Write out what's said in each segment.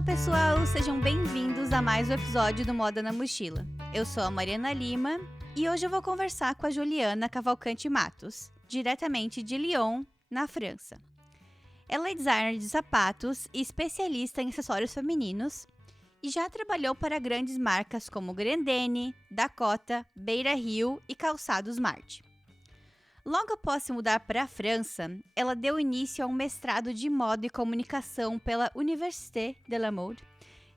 Olá pessoal, sejam bem-vindos a mais um episódio do Moda na Mochila. Eu sou a Mariana Lima e hoje eu vou conversar com a Juliana Cavalcante Matos, diretamente de Lyon, na França. Ela é designer de sapatos e especialista em acessórios femininos e já trabalhou para grandes marcas como Grendene, Dakota, Beira Rio e Calçados Marte. Logo após se mudar para a França, ela deu início a um mestrado de moda e comunicação pela Université de la Mode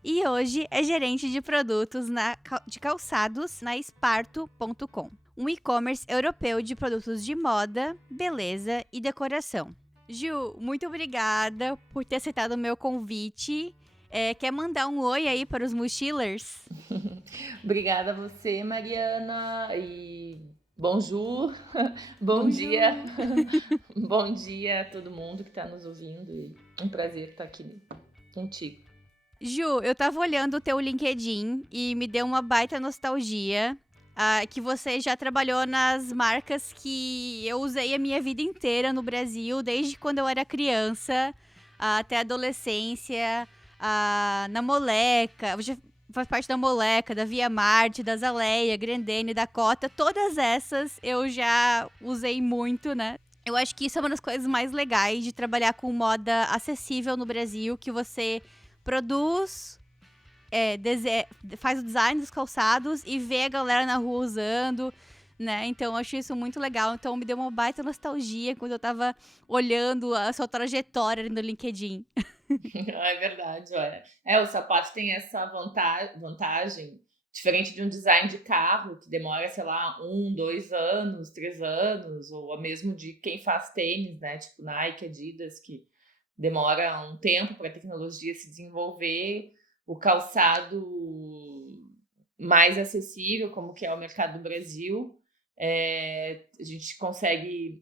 e hoje é gerente de produtos de calçados na Esparto.com, um e-commerce europeu de produtos de moda, beleza e decoração. Ju, muito obrigada por ter aceitado o meu convite. Quer mandar um oi aí para os mochilers? Obrigada a você, Mariana, e bonjour, bom Bonjour. dia, bom dia a todo mundo que está nos ouvindo, e um prazer estar aqui contigo. Ju, eu tava olhando o teu LinkedIn e me deu uma baita nostalgia, que você já trabalhou nas marcas que eu usei a minha vida inteira no Brasil, desde quando eu era criança até a adolescência, na Moleca, você faz parte da Moleca, da Via Marte, da Zaleia, Grendene, Dakota, todas essas eu já usei muito, né? Eu acho que isso é uma das coisas mais legais de trabalhar com moda acessível no Brasil, que você produz, faz o design dos calçados e vê a galera na rua usando, né? Então eu acho isso muito legal. Então me deu uma baita nostalgia quando eu tava olhando a sua trajetória no LinkedIn. É verdade, olha. O sapato tem essa vantagem, diferente de um design de carro, que demora, sei lá, 1, 2 anos, 3 anos, ou mesmo de quem faz tênis, né? Tipo Nike, Adidas, que demora um tempo para a tecnologia se desenvolver. O calçado mais acessível, como que é o mercado do Brasil, a gente consegue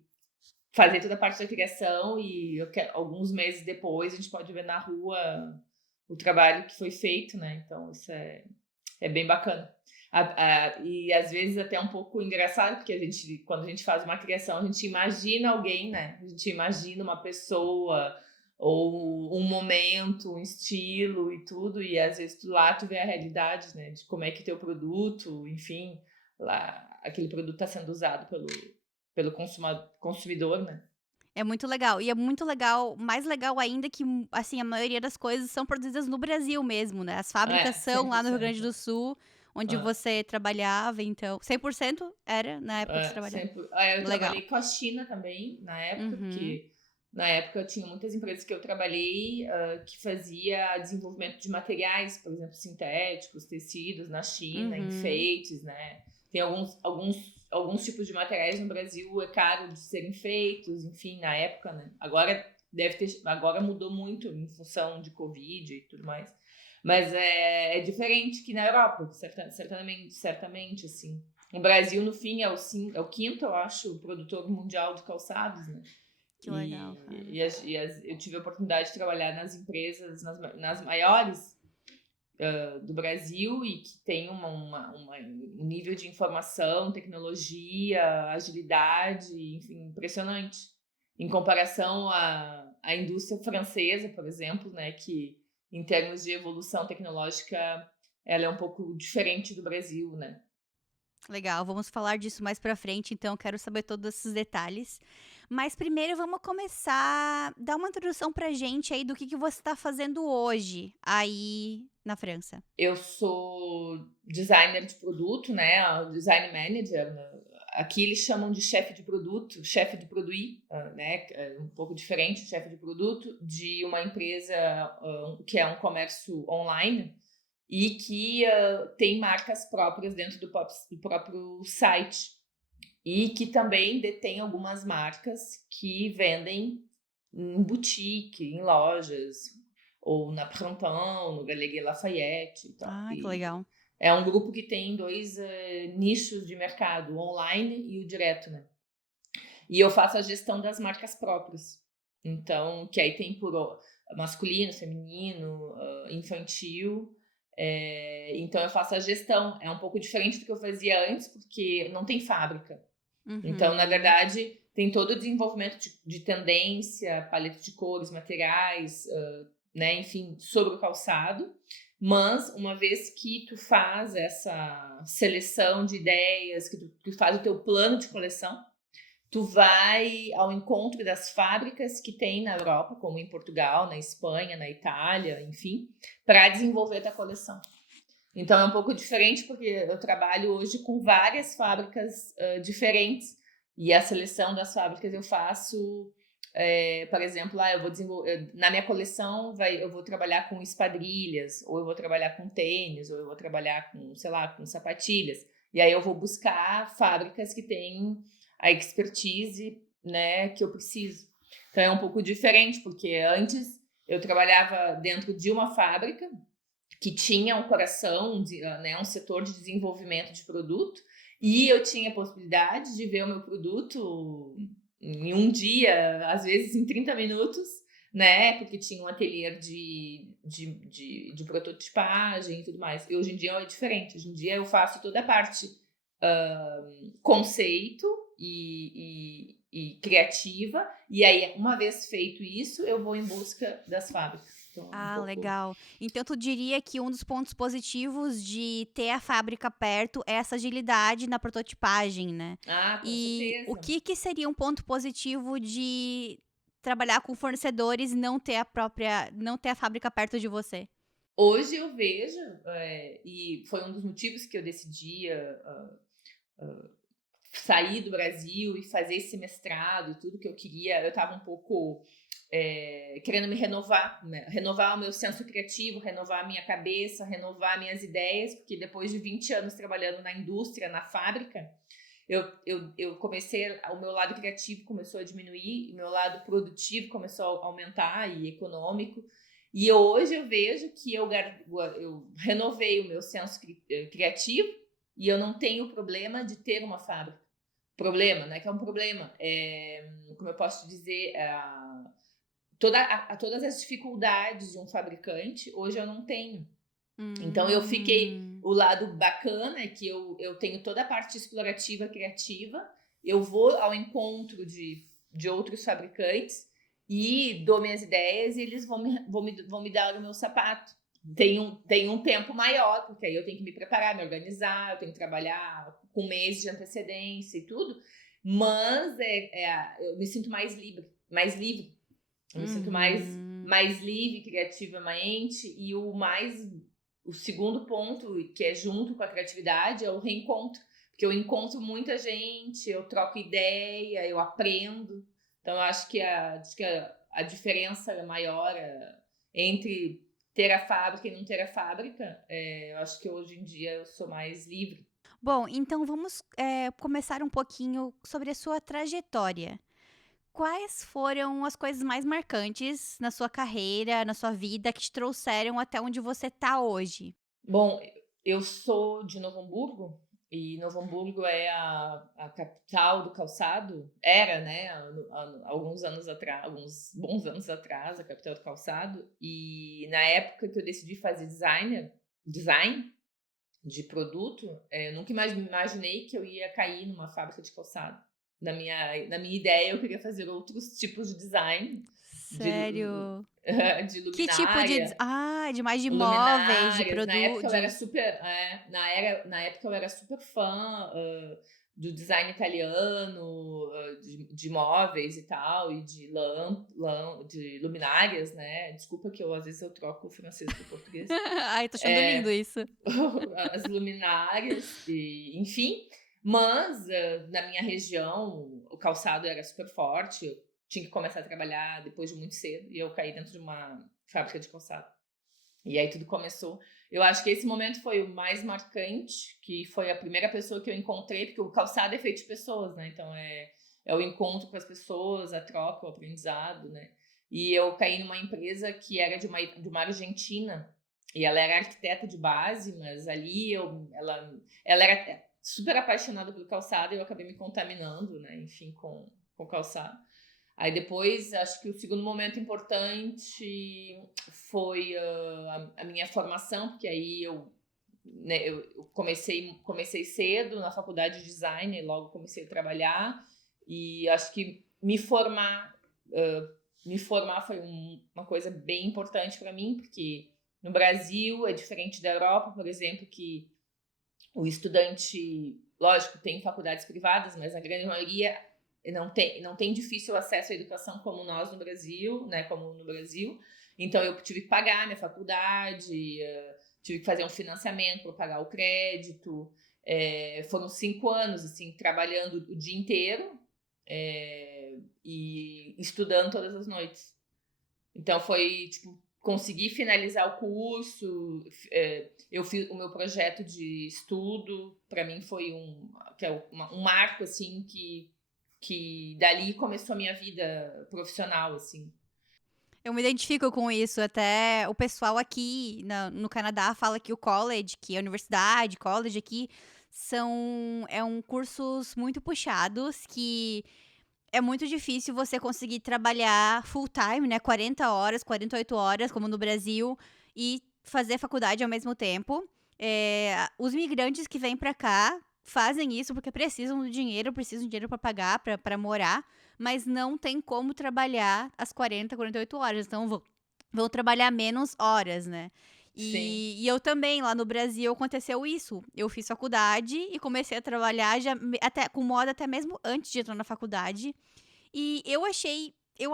fazer toda a parte da criação e alguns meses depois a gente pode ver na rua o trabalho que foi feito, né? Então isso é bem bacana. E às vezes até um pouco engraçado, porque quando a gente faz uma criação, a gente imagina alguém, né? A gente imagina uma pessoa ou um momento, um estilo e tudo, e às vezes lá tu vê a realidade, né? De como é que teu produto, enfim, lá aquele produto está sendo usado pelo consumidor, né? É muito legal. E é muito legal, mais legal ainda que, assim, a maioria das coisas são produzidas no Brasil mesmo, né? As fábricas são lá no Rio 100%. Grande do Sul, onde Ah, você trabalhava, então 100% era na época que você trabalhava. sempre. Eu Legal. trabalhei com a China também, na época, Uhum, porque na época tinha muitas empresas que eu trabalhei que fazia desenvolvimento de materiais, por exemplo, sintéticos, tecidos na China, uhum. enfeites, né? Tem alguns tipos de materiais no Brasil, é caro de serem feitos, enfim, na época, né? Agora mudou muito em função de Covid e tudo mais. Mas é diferente que na Europa, certamente, assim. O Brasil, no fim, é o quinto, eu acho, produtor mundial de calçados, né? Que legal, cara. Eu tive a oportunidade de trabalhar nas empresas, nas maiores do Brasil e que tem um nível de informação, tecnologia, agilidade, enfim, impressionante. Em comparação à indústria francesa, por exemplo, né, que em termos de evolução tecnológica ela é um pouco diferente do Brasil, né? Legal, vamos falar disso mais pra frente, então quero saber todos esses detalhes. Mas primeiro vamos começar, dar uma introdução pra gente aí do que você tá fazendo hoje aí na França. Eu sou designer de produto, né? Design manager. Né? Aqui eles chamam de chefe de produto, chefe de produit, né? Um pouco diferente, chefe de produto de uma empresa que é um comércio online e que tem marcas próprias dentro do próprio site e que também detém algumas marcas que vendem em boutique, em lojas, ou na Printemps, no Galeria Lafayette e tal. Ah, que E legal. é um grupo que tem dois nichos de mercado, o online e o direto, né? E eu faço a gestão das marcas próprias. Então, que aí tem por masculino, feminino, infantil. Então eu faço a gestão. É um pouco diferente do que eu fazia antes, porque não tem fábrica. Então, na Uhum. verdade, tem todo o desenvolvimento de tendência, paleta de cores, materiais, né, enfim, sobre o calçado. Mas uma vez que tu faz essa seleção de ideias, que tu faz o teu plano de coleção, tu vai ao encontro das fábricas que tem na Europa, como em Portugal, na Espanha, na Itália, enfim, para desenvolver a tua coleção. Então é um pouco diferente porque eu trabalho hoje com várias fábricas diferentes e a seleção das fábricas eu faço, por exemplo, eu vou desenvolver na minha coleção eu vou trabalhar com esquadrilhas, ou eu vou trabalhar com tênis, ou eu vou trabalhar com, sei lá, com sapatilhas. E aí eu vou buscar fábricas que têm a expertise, né, que eu preciso. Então é um pouco diferente porque antes eu trabalhava dentro de uma fábrica que tinha um coração, né, um setor de desenvolvimento de produto, e eu tinha a possibilidade de ver o meu produto em um dia, às vezes em 30 minutos, né, porque tinha um ateliê de prototipagem e tudo mais. E hoje em dia é diferente, hoje em dia eu faço toda a parte conceito e criativa, e aí, uma vez feito isso, eu vou em busca das fábricas. Então, um pouco... legal. Então tu diria que um dos pontos positivos de ter a fábrica perto é essa agilidade na prototipagem, né? Ah, com E o certeza. que seria um ponto positivo de trabalhar com fornecedores e não ter a fábrica perto de você? Hoje eu vejo, e foi um dos motivos que eu decidi sair do Brasil e fazer esse mestrado e tudo que eu queria. Eu estava um pouco querendo me renovar, né? Renovar o meu senso criativo, renovar a minha cabeça, renovar minhas ideias, porque depois de 20 anos trabalhando na indústria, na fábrica, eu comecei, o meu lado criativo começou a diminuir, o meu lado produtivo começou a aumentar e econômico. E hoje eu vejo que eu renovei o meu senso criativo e eu não tenho problema de ter uma fábrica. Problema, né? Que é um problema. Como eu posso dizer, todas as dificuldades de um fabricante, hoje eu não tenho. Então eu fiquei... O lado bacana é que eu tenho toda a parte explorativa, criativa, eu vou ao encontro de outros fabricantes e dou minhas ideias e eles vão me dar o meu sapato. Tem um tempo maior, porque aí eu tenho que me preparar, me organizar, eu tenho que trabalhar com meses de antecedência e tudo, mas eu me sinto mais livre. Eu me sinto mais livre criativamente, e o segundo ponto, que é junto com a criatividade, é o reencontro. Porque eu encontro muita gente, eu troco ideia, eu aprendo. Então, eu acho que a diferença maior entre ter a fábrica e não ter a fábrica, eu acho que hoje em dia eu sou mais livre. Bom, então vamos começar um pouquinho sobre a sua trajetória. Quais foram as coisas mais marcantes na sua carreira, na sua vida, que te trouxeram até onde você está hoje? Bom, eu sou de Novo Hamburgo, e Novo Hamburgo é a capital do calçado. Era, né, alguns alguns bons anos atrás, a capital do calçado. E na época que eu decidi fazer design de produto, eu nunca imaginei que eu ia cair numa fábrica de calçado. Na minha ideia, eu queria fazer outros tipos de design, Sério? de Que tipo de luminária, de mais de móveis, de luminárias. produtos? Na época eu era super fã do design italiano, de móveis e tal, e de luminárias, né? Desculpa que às vezes eu troco o francês pro português. Ai, tô achando lindo isso. As luminárias, enfim. Mas na minha região o calçado era super forte. Eu tinha que começar a trabalhar depois de muito cedo, e eu caí dentro de uma fábrica de calçado. E aí tudo começou. Eu acho que esse momento foi o mais marcante, que foi a primeira pessoa que eu encontrei, porque o calçado é feito de pessoas, né? Então é o encontro com as pessoas, a troca, o aprendizado, né? E eu caí numa empresa que era de uma argentina, e ela era arquiteta de base, mas ali ela era super apaixonada pelo calçado, e eu acabei me contaminando, né? Enfim, com o calçado. Aí depois, acho que o segundo momento importante foi a minha formação, porque aí eu comecei cedo na faculdade de design, e logo comecei a trabalhar, e acho que me formar me formar foi uma coisa bem importante para mim, porque no Brasil é diferente da Europa, por exemplo, que o estudante, lógico, tem faculdades privadas, mas a grande maioria não tem difícil acesso à educação como nós no Brasil, né? Como no Brasil. Então eu tive que pagar minha faculdade, tive que fazer um financiamento para pagar o crédito. Foram 5 anos assim trabalhando o dia inteiro e estudando todas as noites. Então foi tipo conseguir finalizar o curso. Eu fiz o meu projeto de estudo, para mim foi um marco assim que dali começou a minha vida profissional assim. Eu me identifico com isso, até o pessoal aqui no Canadá fala que o college, que a universidade, college aqui, cursos muito puxados, que é muito difícil você conseguir trabalhar full time, né, 40 horas, 48 horas, como no Brasil, e fazer faculdade ao mesmo tempo. Os migrantes que vêm pra cá fazem isso porque precisam de dinheiro pra pagar, pra morar, mas não tem como trabalhar as 40, 48 horas, então vão trabalhar menos horas, né. Sim, E eu também, lá no Brasil, aconteceu isso. Eu fiz faculdade e comecei a trabalhar já até com moda até mesmo antes de entrar na faculdade. E eu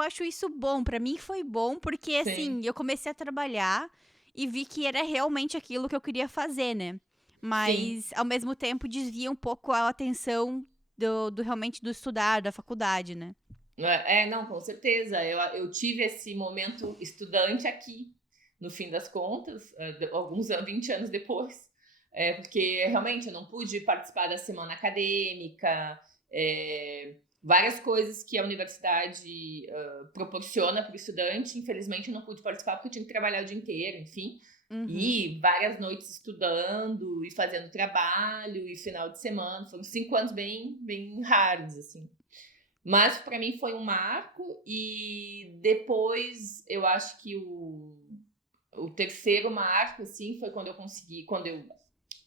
acho isso bom, pra mim foi bom, porque sim, assim, eu comecei a trabalhar e vi que era realmente aquilo que eu queria fazer, né. sim. Mas ao mesmo tempo desvia um pouco a atenção do realmente do estudar, da faculdade, né. Não, com certeza. Eu tive esse momento estudante aqui, no fim das contas, alguns 20 anos depois, porque realmente eu não pude participar da semana acadêmica, várias coisas que a universidade proporciona para o estudante, infelizmente eu não pude participar porque eu tinha que trabalhar o dia inteiro, enfim. Uhum. E várias noites estudando e fazendo trabalho e final de semana. Foram 5 anos bem, bem raros, assim. Mas para mim foi um marco e depois eu acho que o terceiro marco, assim, foi quando eu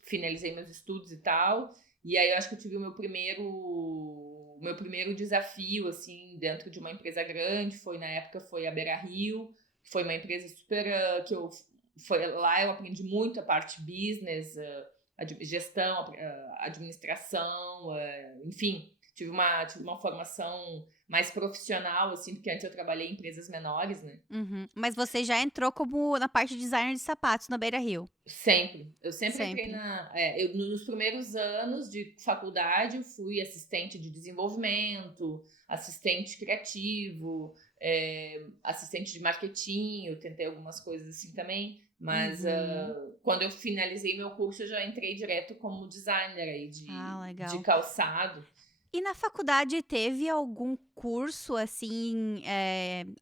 finalizei meus estudos e tal. E aí eu acho que eu tive o meu primeiro desafio, assim, dentro de uma empresa grande. Na época, foi a Beira Rio, que foi uma empresa super, lá eu aprendi muito a parte business, gestão, administração, enfim. Tive uma formação mais profissional, assim, porque antes eu trabalhei em empresas menores, né? Uhum. Mas você já entrou como na parte de designer de sapatos na Beira Rio? Sempre. Eu sempre entrei Sempre. nos primeiros anos de faculdade, eu fui assistente de desenvolvimento, assistente criativo, assistente de marketing, eu tentei algumas coisas assim também, mas Uhum. quando eu finalizei meu curso, eu já entrei direto como designer aí de, Ah, de legal. calçado. E na faculdade teve algum curso, assim,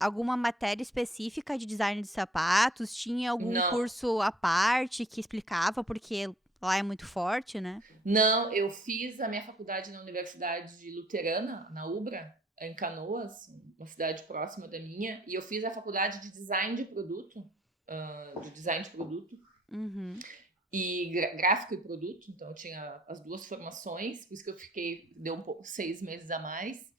alguma matéria específica de design de sapatos? Tinha algum Não, curso à parte que explicava, porque lá é muito forte, né? Não, eu fiz a minha faculdade na Universidade Luterana, na UBRA, em Canoas, uma cidade próxima da minha, e eu fiz a faculdade de design de produto, Uhum. e gráfico e produto, então eu tinha as duas formações, por isso que deu um pouco, 6 meses a mais.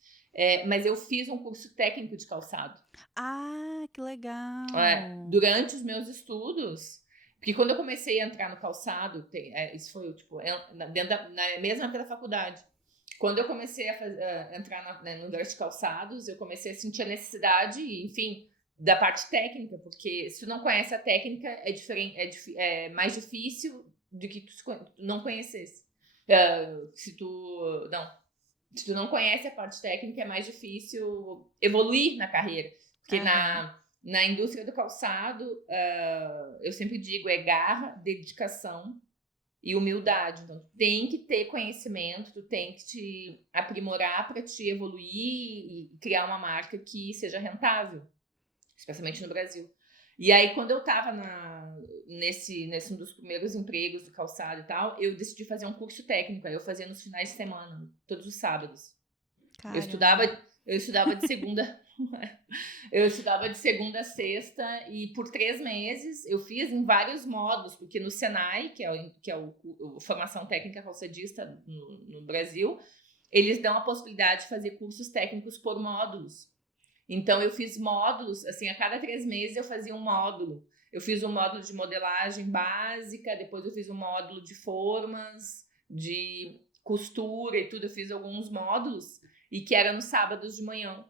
Mas eu fiz um curso técnico de calçado. Ah, que legal. Durante os meus estudos, porque quando eu comecei a entrar no calçado, isso foi tipo, na mesma época da faculdade. Quando eu comecei a entrar no universo de calçados, eu comecei a sentir a necessidade, enfim, da parte técnica, porque se tu não conhece a técnica, é diferente, é mais difícil do que tu não conhecesse. Se tu não conhece a parte técnica, é mais difícil evoluir na carreira. Porque Aham. na indústria do calçado, eu sempre digo, é garra, dedicação e humildade. Então, tu tem que ter conhecimento, tu tem que te aprimorar para te evoluir e criar uma marca que seja rentável, especialmente no Brasil. E aí, quando eu estava nesse um dos primeiros empregos do calçado e tal, eu decidi fazer um curso técnico. Aí eu fazia nos finais de semana, todos os sábados. Eu estudava, Caramba. eu estudava de segunda, eu estudava de segunda a sexta e por 3 meses eu fiz em vários módulos, porque no Senai, que é o Formação Técnica Calçadista no Brasil, eles dão a possibilidade de fazer cursos técnicos por módulos. Então eu fiz módulos, assim, a cada 3 meses eu fazia um módulo. Eu fiz um módulo de modelagem básica, depois eu fiz um módulo de formas, de costura e tudo. Eu fiz alguns módulos e que era nos sábados de manhã.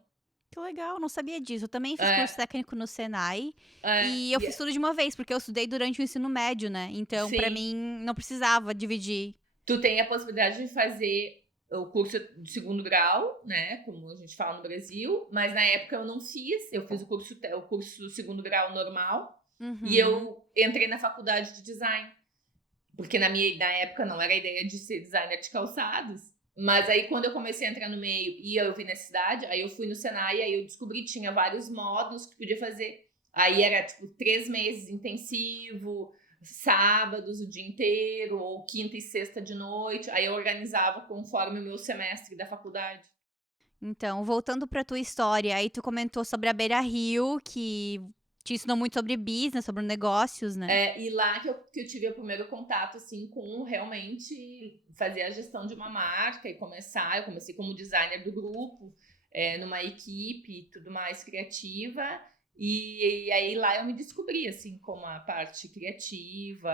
Que legal, não sabia disso. Eu também fiz curso É, técnico no Senai é, e eu fiz tudo de uma vez, porque eu estudei durante o ensino médio, né? Então, pra sim. mim, não precisava dividir. Tu tem a possibilidade de fazer o curso de segundo grau, né? Como a gente fala no Brasil, mas na época eu não fiz. Eu fiz o curso do segundo grau normal e Uhum. eu entrei na faculdade de design. Porque na época não era a ideia de ser designer de calçados. Mas aí quando eu comecei a entrar no meio e eu vi necessidade, aí eu fui no Senai, aí eu descobri que tinha vários módulos que podia fazer. Aí era tipo 3 meses intensivo, sábados o dia inteiro, ou quinta e sexta de noite. Aí eu organizava conforme o meu semestre da faculdade. Então, voltando pra tua história, aí tu comentou sobre a Beira Rio, que te ensinou muito sobre business, sobre negócios, né? E lá que eu tive o primeiro contato, assim, com realmente fazer a gestão de uma marca e começar. Eu comecei como designer do grupo, numa equipe e tudo mais criativa. E aí lá eu me descobri, assim, como a parte criativa,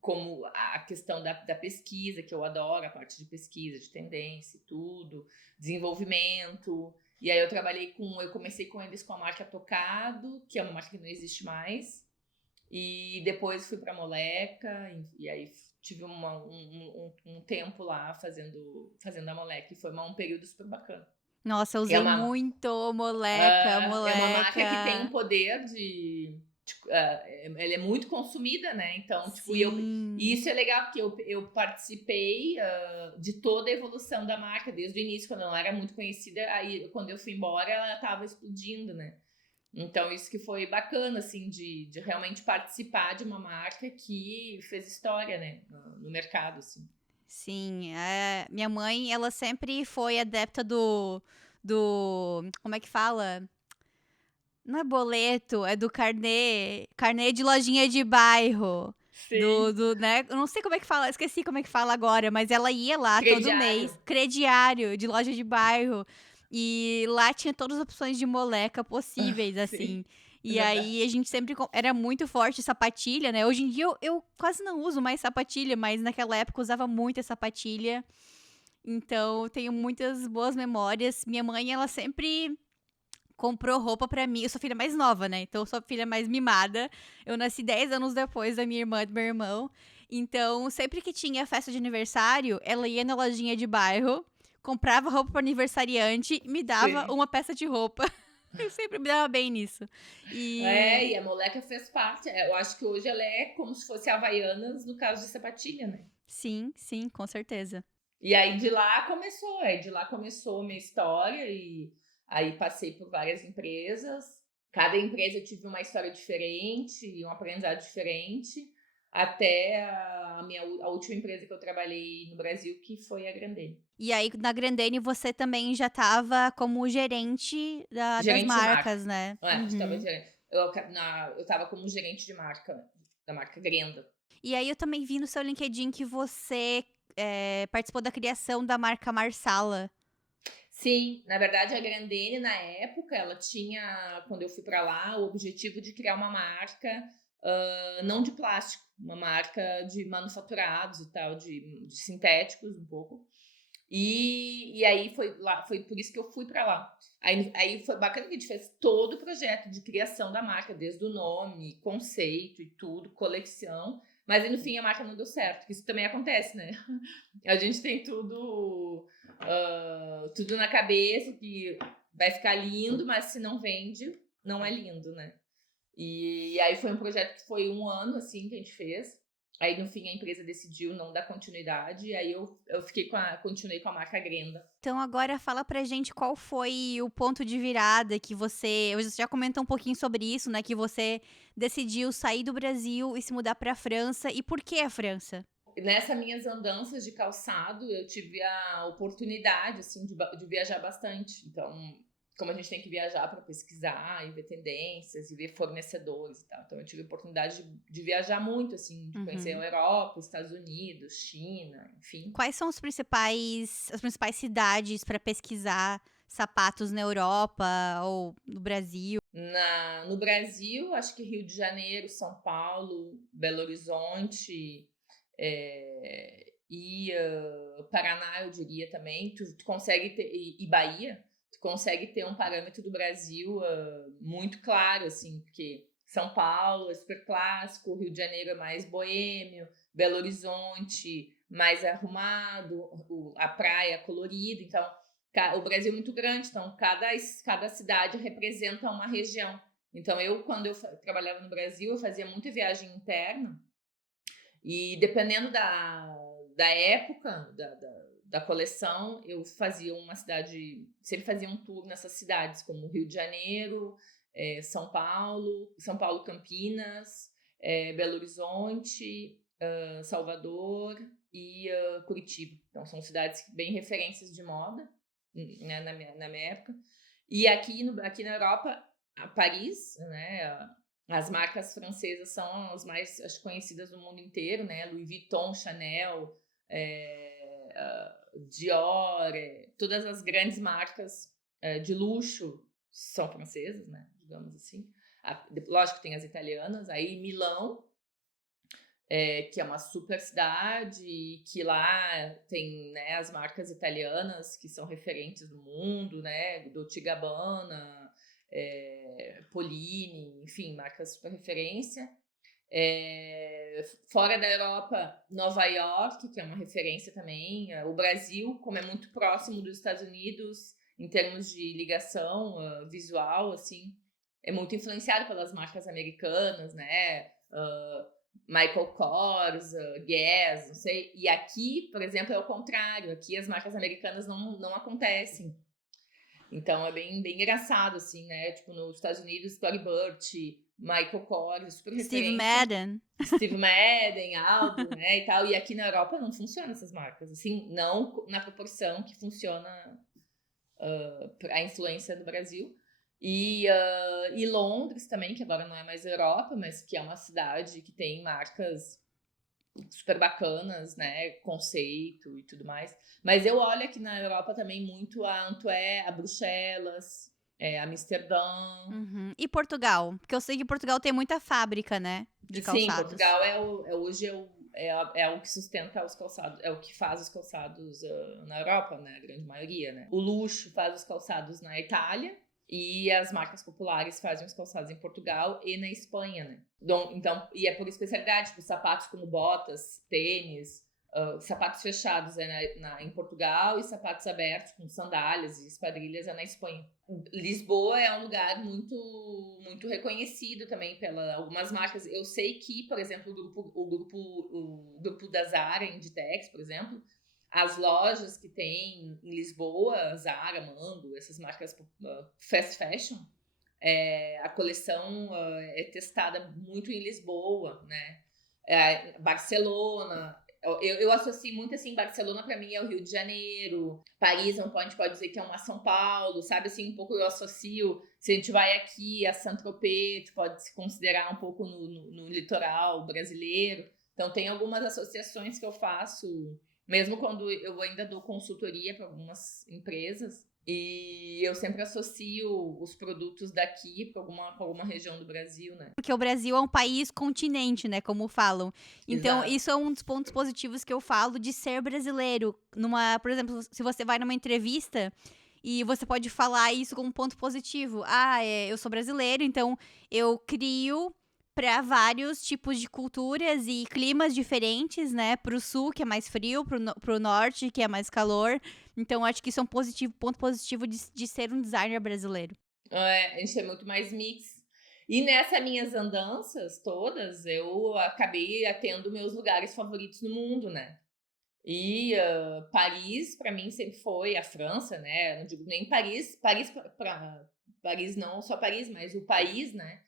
como a questão da pesquisa, que eu adoro, a parte de pesquisa, de tendência e tudo, desenvolvimento. E aí eu comecei com eles com a marca Tocado, que é uma marca que não existe mais. E depois fui pra Moleca, e aí tive um tempo lá fazendo a Moleca, e foi um período super bacana. Nossa, eu É usei uma, muito moleca, é uma marca que tem um moleca. poder ela é muito consumida, né? Então, tipo, e Sim. isso é legal, porque eu participei de toda a evolução da marca, desde o início, quando ela não era muito conhecida, aí quando eu fui embora, ela tava explodindo, né? Então, isso que foi bacana, assim, de realmente participar de uma marca que fez história, né? No mercado, assim. Sim, minha mãe, ela sempre foi adepta do, como é que fala? Não é boleto, é do carnê de lojinha de bairro. Sim. Né? Eu não sei como é que fala, esqueci como é que fala agora, mas ela ia lá todo Crediário. mês, crediário de loja de bairro. E lá tinha todas as opções de moleca possíveis, assim. Sim, é E aí verdade. a gente sempre era muito forte sapatilha, né? Hoje em dia eu quase não uso mais sapatilha, mas naquela época eu usava muito essa sapatilha. Então eu tenho muitas boas memórias. Minha mãe, ela sempre comprou roupa pra mim. Eu sou filha mais nova, né? Então eu sou a filha mais mimada. Eu nasci 10 anos depois da minha irmã e do meu irmão. Então, sempre que tinha festa de aniversário, ela ia na lojinha de bairro, comprava roupa pro aniversariante e me dava Sim. uma peça de roupa. Eu sempre me dava bem nisso. E E a Moleca fez parte. Eu acho que hoje ela é como se fosse a Havaianas no caso de sapatilha, né? sim, sim, com certeza. E aí de lá começou a minha história e aí passei por várias empresas. Cada empresa eu tive uma história diferente e um aprendizado diferente, até a última empresa que eu trabalhei no Brasil, que foi a Grendene. E aí, na Grandene, você também já estava como gerente das Gerente de marca. marcas, né? Uhum. Eu tava como gerente de marca, da marca Grenda. E aí, eu também vi no seu LinkedIn que você participou da criação da marca Marsala. Sim, na verdade a Grandene na época ela tinha, quando eu fui para lá, o objetivo de criar uma marca não de plástico, uma marca de manufaturados e tal, de sintéticos um pouco. E aí foi por isso que eu fui para lá. Aí foi bacana que a gente fez todo o projeto de criação da marca, desde o nome, conceito e tudo, coleção. Mas aí, no fim a marca não deu certo, que isso também acontece, né? A gente tem tudo na cabeça que vai ficar lindo, mas se não vende, não é lindo, né? E aí foi um projeto que foi 1 ano, assim, que a gente fez. Aí, no fim, a empresa decidiu não dar continuidade. E aí eu continuei com a marca Grenda. Então, agora fala pra gente qual foi o ponto de virada que você já comentou um pouquinho sobre isso, né? Que você decidiu sair do Brasil e se mudar pra França. E por que a França? Nessas minhas andanças de calçado, eu tive a oportunidade, assim, de viajar bastante. Então, como a gente tem que viajar para pesquisar e ver tendências e ver fornecedores e tal. Então, eu tive a oportunidade de viajar muito, assim, de conhecer a Uhum. Europa, os Estados Unidos, China, enfim. Quais são as principais cidades pra pesquisar sapatos na Europa ou no Brasil? No Brasil, acho que Rio de Janeiro, São Paulo, Belo Horizonte, e Paraná, eu diria também. Tu consegue ter, e Bahia, tu consegue ter um parâmetro do Brasil muito claro, assim, porque São Paulo é super clássico, Rio de Janeiro é mais boêmio, Belo Horizonte mais arrumado, a praia colorida. Então, o Brasil é muito grande, então cada cidade representa uma região. Então, quando eu trabalhava no Brasil, eu fazia muita viagem interna, e dependendo da época da coleção, eu fazia uma cidade, sempre fazia um tour nessas cidades, como Rio de Janeiro, São Paulo, Campinas, Belo Horizonte, Salvador e Curitiba. Então, são cidades bem referências de moda, né, na minha época. E aqui na Europa, a Paris, né, as marcas francesas são as mais, acho, conhecidas no mundo inteiro, né? Louis Vuitton, Chanel, Dior, todas as grandes marcas de luxo são francesas, né? Digamos assim. Lógico que tem as italianas. Aí Milão, que é uma super cidade, que lá tem, né, as marcas italianas que são referentes no mundo, né? Dolce & Gabbana, Polini, enfim, marcas super referência. Fora da Europa, Nova York, que é uma referência também. O Brasil, como é muito próximo dos Estados Unidos em termos de ligação visual, assim, é muito influenciado pelas marcas americanas, né? Michael Kors, Guess, não sei. E aqui, por exemplo, é o contrário. Aqui as marcas americanas não acontecem. Então é bem, bem engraçado, assim, né? Tipo, nos Estados Unidos, Tory Burch, Michael Kors, super Steve referência. Madden. Steve Madden, Aldo, né, e tal. E aqui na Europa não funcionam essas marcas, assim, não na proporção que funciona a influência do Brasil. E Londres também, que agora não é mais Europa, mas que é uma cidade que tem marcas super bacanas, né, conceito e tudo mais. Mas eu olho aqui na Europa também muito a Antwerp, a Bruxelas, Amsterdã. Uhum. E Portugal? Porque eu sei que Portugal tem muita fábrica, né? De Sim, calçados. Portugal hoje é o que sustenta os calçados, é o que faz os calçados na Europa, né? A grande maioria, né? O luxo faz os calçados na Itália, e as marcas populares fazem os calçados em Portugal e na Espanha, né? Então, e é por especialidade, tipo, sapatos como botas, tênis, sapatos fechados em Portugal, e sapatos abertos com sandálias e esquadrilhas na Espanha. Lisboa é um lugar muito, muito reconhecido também pelas algumas marcas. Eu sei que, por exemplo, o grupo da Zara, Inditex, por exemplo, as lojas que tem em Lisboa, Zara, Mango, essas marcas fast fashion, a coleção é testada muito em Lisboa, né? Barcelona. Eu associo muito, assim, Barcelona pra mim é o Rio de Janeiro, Paris a gente pode dizer que é uma São Paulo, sabe, assim, um pouco eu associo, se a gente vai aqui a Saint-Tropez, pode se considerar um pouco no litoral brasileiro. Então tem algumas associações que eu faço, mesmo quando eu ainda dou consultoria para algumas empresas, e eu sempre associo os produtos daqui com alguma região do Brasil, né? Porque o Brasil é um país continente, né? Como falam. Então, Exato. isso é um dos pontos positivos que eu falo de ser brasileiro. Por exemplo, se você vai numa entrevista e você pode falar isso como um ponto positivo. Eu sou brasileiro, então eu crio para vários tipos de culturas e climas diferentes, né? Pro sul, que é mais frio, pro norte, que é mais calor. Então, acho que isso é um ponto positivo de ser um designer brasileiro. A gente é muito mais mix. E nessas minhas andanças todas, eu acabei tendo meus lugares favoritos no mundo, né? E Paris, para mim, sempre foi a França, né? Não digo nem Paris. Paris não só Paris, mas o país, né?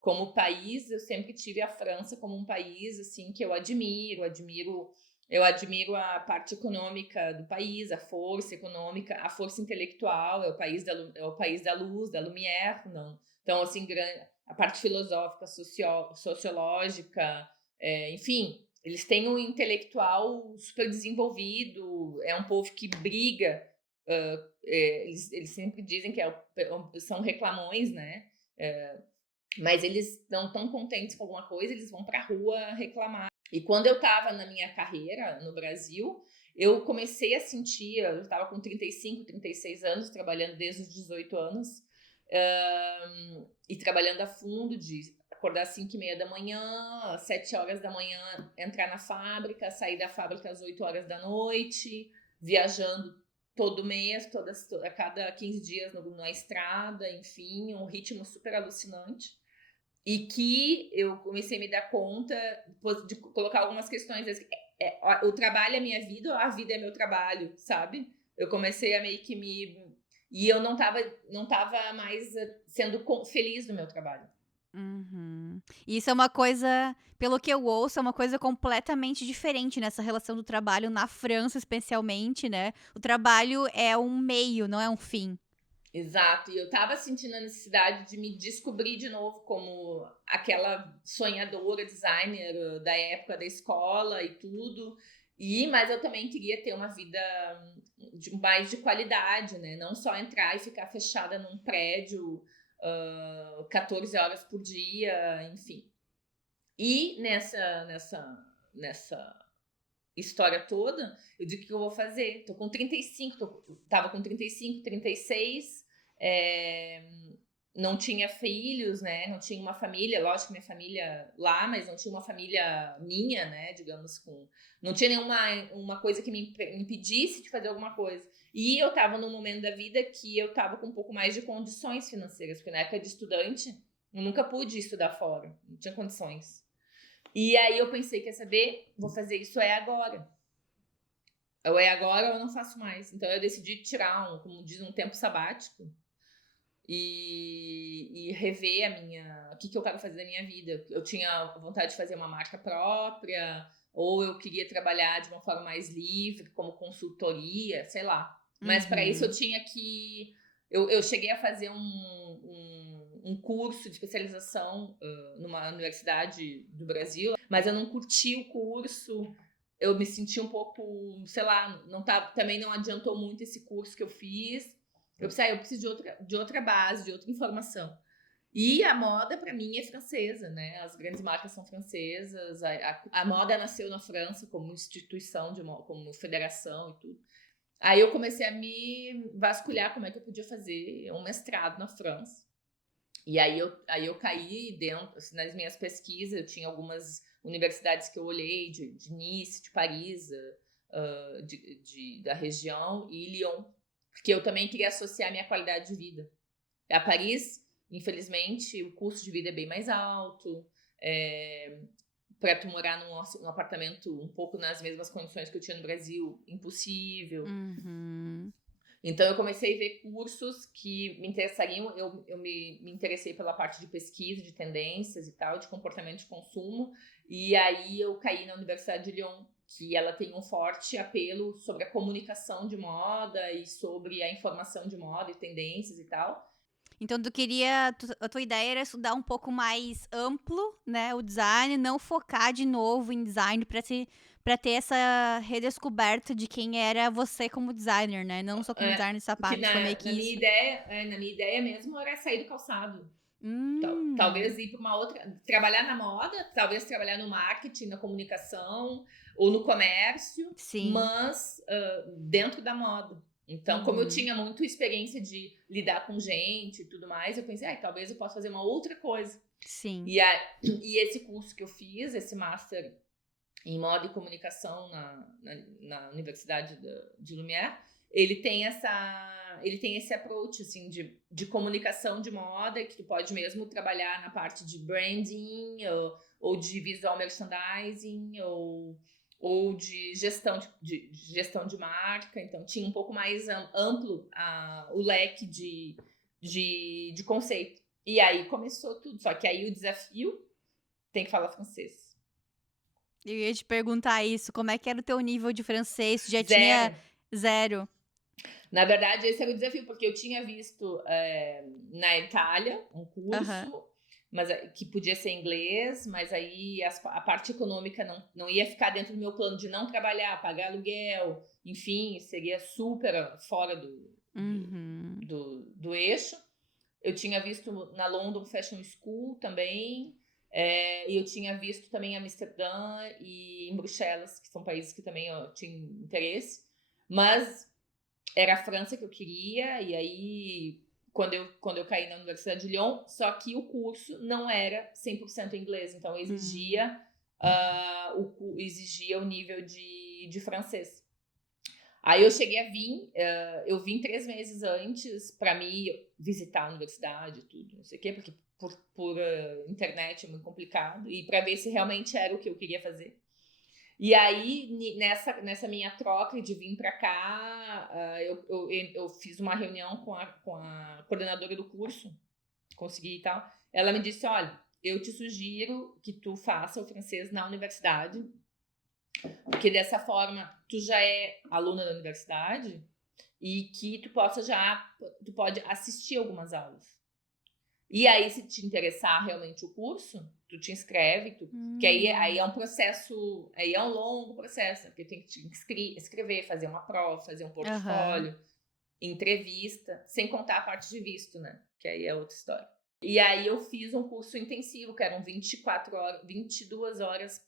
Como país, eu sempre tive a França como um país, assim, que eu admiro a parte econômica do país, a força econômica, a força intelectual, é o país da luz, da Lumière, não. Então, assim, a parte filosófica, sociológica, enfim, eles têm um intelectual super desenvolvido, é um povo que briga Eles sempre dizem que são reclamões, né? Mas eles não estão contentes com alguma coisa, eles vão para a rua reclamar. E quando eu estava na minha carreira no Brasil, eu comecei a sentir, eu estava com 35, 36 anos, trabalhando desde os 18 anos, e trabalhando a fundo, de acordar às 5h30 da manhã, às 7 horas da manhã, entrar na fábrica, sair da fábrica às 8 horas da noite, viajando todo mês, a cada 15 dias na estrada, enfim, um ritmo super alucinante. E que eu comecei a me dar conta de colocar algumas questões. O trabalho é minha vida ou a vida é meu trabalho, sabe? Eu comecei a meio que E eu não tava mais sendo feliz no meu trabalho. Uhum. E isso é uma coisa, pelo que eu ouço, é uma coisa completamente diferente nessa relação do trabalho na França, especialmente, né? O trabalho é um meio, não é um fim. Exato, e eu tava sentindo a necessidade de me descobrir de novo como aquela sonhadora designer da época da escola e tudo, mas eu também queria ter uma vida mais de qualidade, né? Não só entrar e ficar fechada num prédio 14 horas por dia, enfim. E nessa história toda, eu digo o que eu vou fazer. Tô com 35, tava com 35, 36, não tinha filhos, né? Não tinha uma família, lógico que minha família lá, mas não tinha uma família minha, né? Digamos, não tinha nenhuma coisa que me impedisse de fazer alguma coisa. E eu tava num momento da vida que eu tava com um pouco mais de condições financeiras, porque na época de estudante, eu nunca pude estudar fora, não tinha condições. E aí eu pensei, quer saber? Vou fazer isso agora. Ou é agora ou eu não faço mais. Então eu decidi tirar como diz, um tempo sabático e rever o que eu quero fazer da minha vida. Eu tinha vontade de fazer uma marca própria, ou eu queria trabalhar de uma forma mais livre, como consultoria, sei lá. Mas para isso eu tinha que... Eu cheguei a fazer um curso de especialização numa universidade do Brasil, mas eu não curti o curso, eu me senti um pouco, sei lá, também não adiantou muito esse curso que eu fiz. Eu preciso de outra base, de outra informação. E a moda, para mim, é francesa, né? As grandes marcas são francesas, a moda nasceu na França como instituição, como federação e tudo. Aí eu comecei a me vasculhar como é que eu podia fazer um mestrado na França. E aí eu caí dentro, assim, nas minhas pesquisas, eu tinha algumas universidades que eu olhei, de Nice, de Paris, da região, e Lyon, porque eu também queria associar a minha qualidade de vida. A Paris, infelizmente, o custo de vida é bem mais alto, para tu morar num apartamento um pouco nas mesmas condições que eu tinha no Brasil, impossível. Então eu comecei a ver cursos que me interessariam. Eu me interessei pela parte de pesquisa, de tendências e tal, de comportamento de consumo. E aí eu caí na Universidade de Lyon, que ela tem um forte apelo sobre a comunicação de moda e sobre a informação de moda e tendências e tal. Então a tua ideia era estudar um pouco mais amplo, né, o design, não focar de novo em design para ter essa redescoberta de quem era você como designer, né? Não só como designer de sapatos, foi meio que isso. Na minha ideia mesmo era sair do calçado. Talvez ir para uma outra, trabalhar na moda, talvez trabalhar no marketing, na comunicação ou no comércio, Sim. mas dentro da moda. Então, como eu tinha muita experiência de lidar com gente e tudo mais, eu pensei, talvez eu possa fazer uma outra coisa. Sim. E esse curso que eu fiz, esse Master em Moda e Comunicação na Universidade de Lumière, ele tem esse approach, assim, de comunicação de moda, que tu pode mesmo trabalhar na parte de branding, ou de visual merchandising, ou de gestão de marca. Então tinha um pouco mais amplo o leque de conceito. E aí começou tudo, só que aí o desafio tem que falar francês. Eu ia te perguntar isso, como é que era o teu nível de francês? Já Zero. tinha zero? Na verdade, esse era o desafio, porque eu tinha visto na Itália um curso, que podia ser inglês, mas aí a parte econômica não ia ficar dentro do meu plano de não trabalhar, pagar aluguel, enfim, seria super fora do eixo. Eu tinha visto na London Fashion School também, e eu tinha visto também Amsterdã e em Bruxelas, que são países que também eu tinha interesse, mas era a França que eu queria, e aí quando eu caí na Universidade de Lyon, só que o curso não era 100% inglês, então exigia o nível de francês. Aí eu cheguei a vir, eu vim 3 meses antes para mim visitar a universidade, tudo, não sei o quê, porque por internet é muito complicado, e para ver se realmente era o que eu queria fazer. E aí, nessa minha troca de vir para cá, eu fiz uma reunião com a coordenadora do curso, consegui e tal. Ela me disse, olha, eu te sugiro que tu faça o francês na universidade, porque dessa forma tu já é aluna da universidade e que tu pode assistir algumas aulas. E aí, se te interessar realmente o curso, tu te inscreve, que aí é um processo, aí é um longo processo, porque tem que te escrever, fazer uma prova, fazer um portfólio, entrevista, sem contar a parte de visto, né? Que aí é outra história. E aí eu fiz um curso intensivo, que eram 22 horas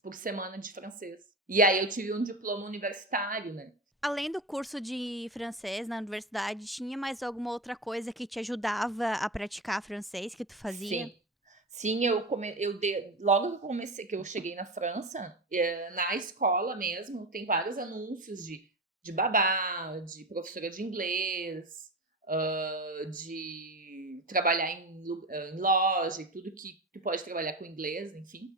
por semana de francês. E aí eu tive um diploma universitário, né? Além do curso de francês na universidade, tinha mais alguma outra coisa que te ajudava a praticar francês que tu fazia? Sim, logo que eu comecei, que eu cheguei na França, na escola mesmo, tem vários anúncios de babá, de professora de inglês, de trabalhar em loja e tudo que tu pode trabalhar com inglês, enfim.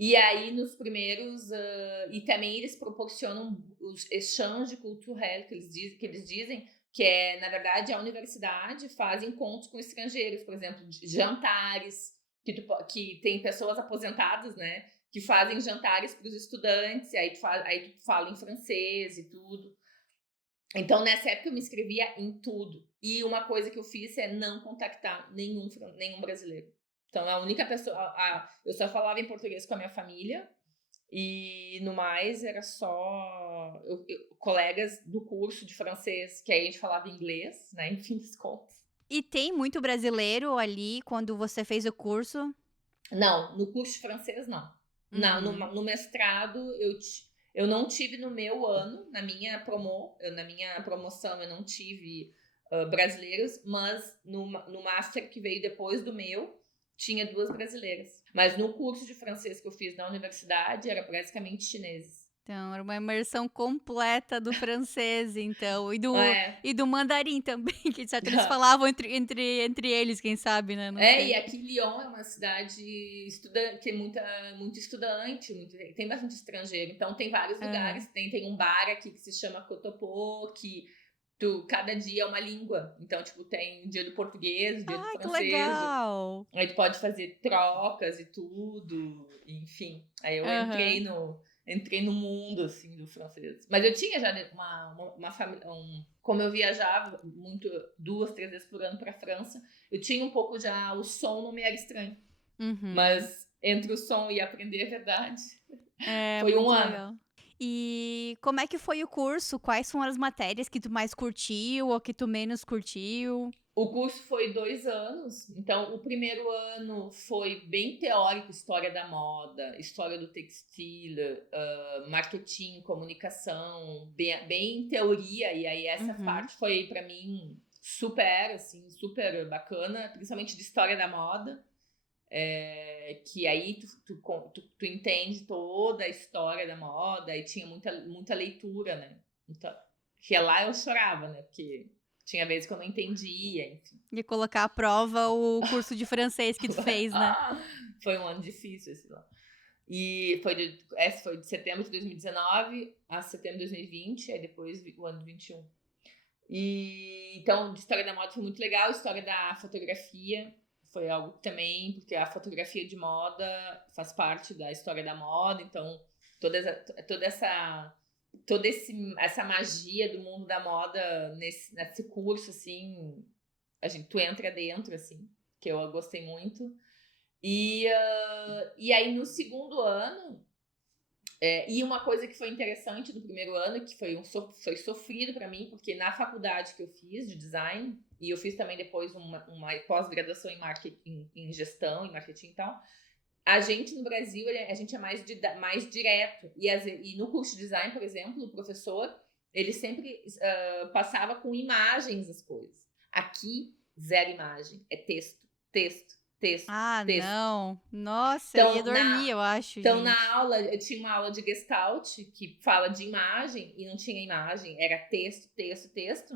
E aí, nos primeiros... e também eles proporcionam os échanges culturels, que eles dizem, que é, na verdade, a universidade faz encontros com estrangeiros, por exemplo, jantares, que tem pessoas aposentadas, né, que fazem jantares para os estudantes, e aí tu fala em francês e tudo. Então, nessa época, eu me inscrevia em tudo. E uma coisa que eu fiz é não contactar nenhum brasileiro. Então, a única pessoa... eu só falava em português com a minha família, e no mais era só colegas do curso de francês, que aí a gente falava inglês, né? Enfim, das contas. E tem muito brasileiro ali quando você fez o curso? Não, no curso de francês, não. No mestrado, eu não tive no meu ano, na minha promoção, eu não tive brasileiros, mas no master que veio depois do meu, tinha 2 brasileiras. Mas no curso de francês que eu fiz na universidade, era basicamente chineses. Então, era uma imersão completa do francês, então, e do mandarim também, que de certo eles É. falavam entre eles, quem sabe, né? Não sei. E aqui Lyon é uma cidade estudante, tem muito estudante, tem bastante estrangeiro, então tem vários lugares, tem um bar aqui que se chama Cotopo, que cada dia é uma língua, então tipo tem o dia do português, o dia do francês, que legal! Aí tu pode fazer trocas e tudo, enfim, aí eu entrei no mundo, assim, do francês. Mas eu tinha já uma família... como eu viajava muito, 2, 3 vezes por ano pra França, eu tinha um pouco já... O som não me era estranho. Mas entre o som e aprender a verdade, foi um ano. Legal. E como é que foi o curso? Quais foram as matérias que tu mais curtiu ou que tu menos curtiu? O curso foi 2 anos, então o primeiro ano foi bem teórico, história da moda, história do textil, marketing, comunicação, bem teoria, e aí essa parte foi para mim super, assim, super bacana, principalmente de história da moda, que aí tu entende toda a história da moda, e tinha muita leitura, né? Então, que lá eu chorava, né? Porque tinha vezes que eu não entendia, enfim. E colocar à prova o curso de francês que tu fez, né? Foi um ano difícil esse lá. E esse foi de setembro de 2019 a setembro de 2020, aí depois o ano de 21. E então, de história da moda foi muito legal, história da fotografia foi algo também, porque a fotografia de moda faz parte da história da moda, então toda essa magia do mundo da moda nesse curso, assim, tu entra dentro, assim. que eu gostei muito. E aí, no segundo ano, e uma coisa que foi interessante do primeiro ano, que foi sofrido para mim, porque na faculdade que eu fiz de design, e eu fiz também depois uma pós-graduação em marketing, em gestão, em marketing e tal, a gente no Brasil, a gente é mais direto. E no curso de design, por exemplo, o professor, ele sempre passava com imagens as coisas. Aqui, zero imagem. É texto, texto, texto, Ah, texto. não. Nossa, eu ia dormir, eu acho, Então, gente. na aula, eu tinha uma aula de Gestalt, que fala de imagem, e não tinha imagem, era texto, texto, texto.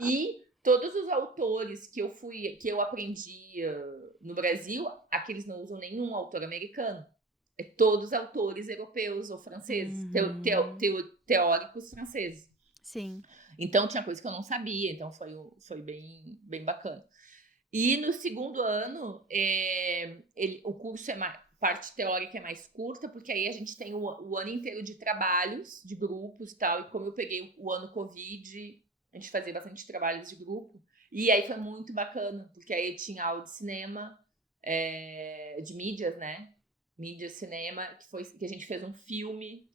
E todos os autores que eu aprendi no Brasil, aqui eles não usam nenhum autor americano. É todos autores europeus ou franceses, teóricos franceses. Sim. Então, tinha coisa que eu não sabia, então foi bem, bem bacana. E no segundo ano, o curso parte teórica é mais curta, porque aí a gente tem o ano inteiro de trabalhos, de grupos e tal. E como eu peguei o ano Covid, a gente fazia bastante trabalhos de grupo. E aí foi muito bacana, porque aí tinha aula de cinema, de mídias, né? Mídia, cinema, que a gente fez um filme,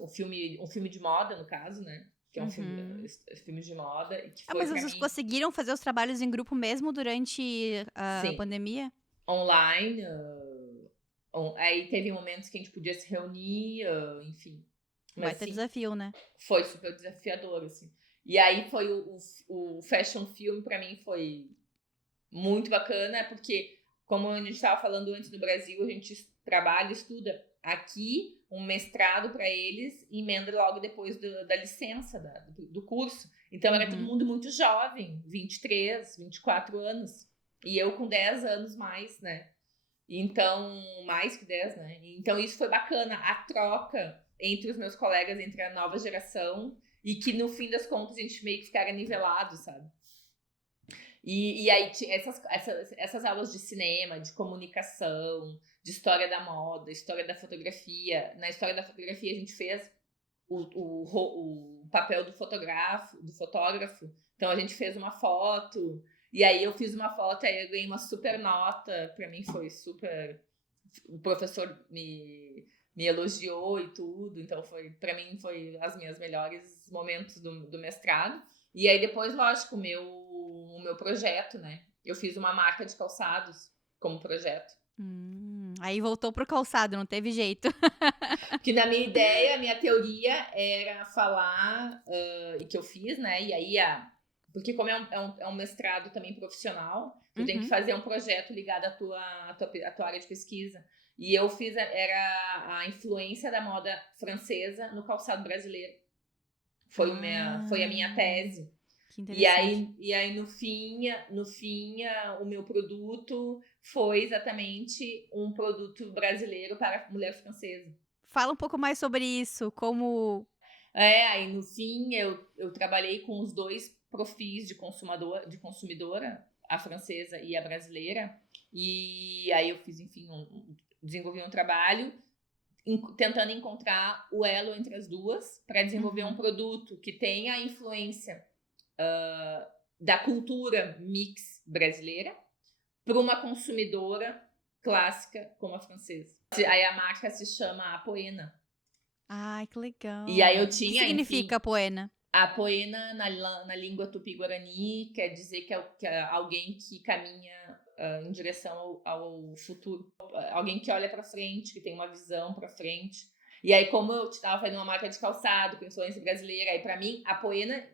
um filme de moda, no caso, né? Que é um filme de moda. Que foi mas vocês conseguiram fazer os trabalhos em grupo mesmo durante a pandemia? Online. Aí teve momentos que a gente podia se reunir, enfim. Mas vai ter desafio, né? Foi super desafiador, assim. E aí foi o Fashion Film, pra mim, foi muito bacana, porque, como a gente estava falando antes, no Brasil, a gente trabalha, estuda. Aqui, um mestrado para eles, emenda logo depois da licença, do curso. Então, era todo mundo muito jovem, 23, 24 anos. E eu com 10 anos mais, né? Então, mais que 10, né? Então, isso foi bacana. A troca entre os meus colegas, entre a nova geração, e que, no fim das contas, a gente meio que ficara nivelado, sabe? E aí, essas aulas de cinema, de comunicação, de história da moda, história da fotografia. Na história da fotografia, a gente fez o papel do fotógrafo. Então, a gente fez uma foto. E aí, eu fiz uma foto, aí eu ganhei uma super nota. Pra mim, foi super... O professor me elogiou e tudo. Então, pra mim, foi os meus melhores momentos do mestrado. E aí, depois, lógico, o meu projeto, né? Eu fiz uma marca de calçados como projeto. Aí voltou pro calçado, não teve jeito. Que na minha ideia, a minha teoria era falar, e que eu fiz, né? E aí, porque como é um mestrado também profissional, tu tem que fazer um projeto ligado à tua área de pesquisa. E eu fiz, era a influência da moda francesa no calçado brasileiro. Foi a minha tese. E aí no fim, o meu produto foi exatamente um produto brasileiro para a mulher francesa. Fala um pouco mais sobre isso, como... Aí no fim eu trabalhei com os dois perfis de consumidora, a francesa e a brasileira, e aí eu fiz, enfim, desenvolvi um trabalho tentando encontrar o elo entre as duas para desenvolver um produto que tenha a influência da cultura mix brasileira para uma consumidora clássica como a francesa. Aí a marca se chama Apoena. Ai, que legal. E aí eu tinha, o que significa Apoena? Apoena na língua tupi-guarani quer dizer que é alguém que caminha em direção ao futuro. Alguém que olha para frente, que tem uma visão para frente. E aí, como eu estava fazendo uma marca de calçado com influência brasileira, aí para mim, Apoena,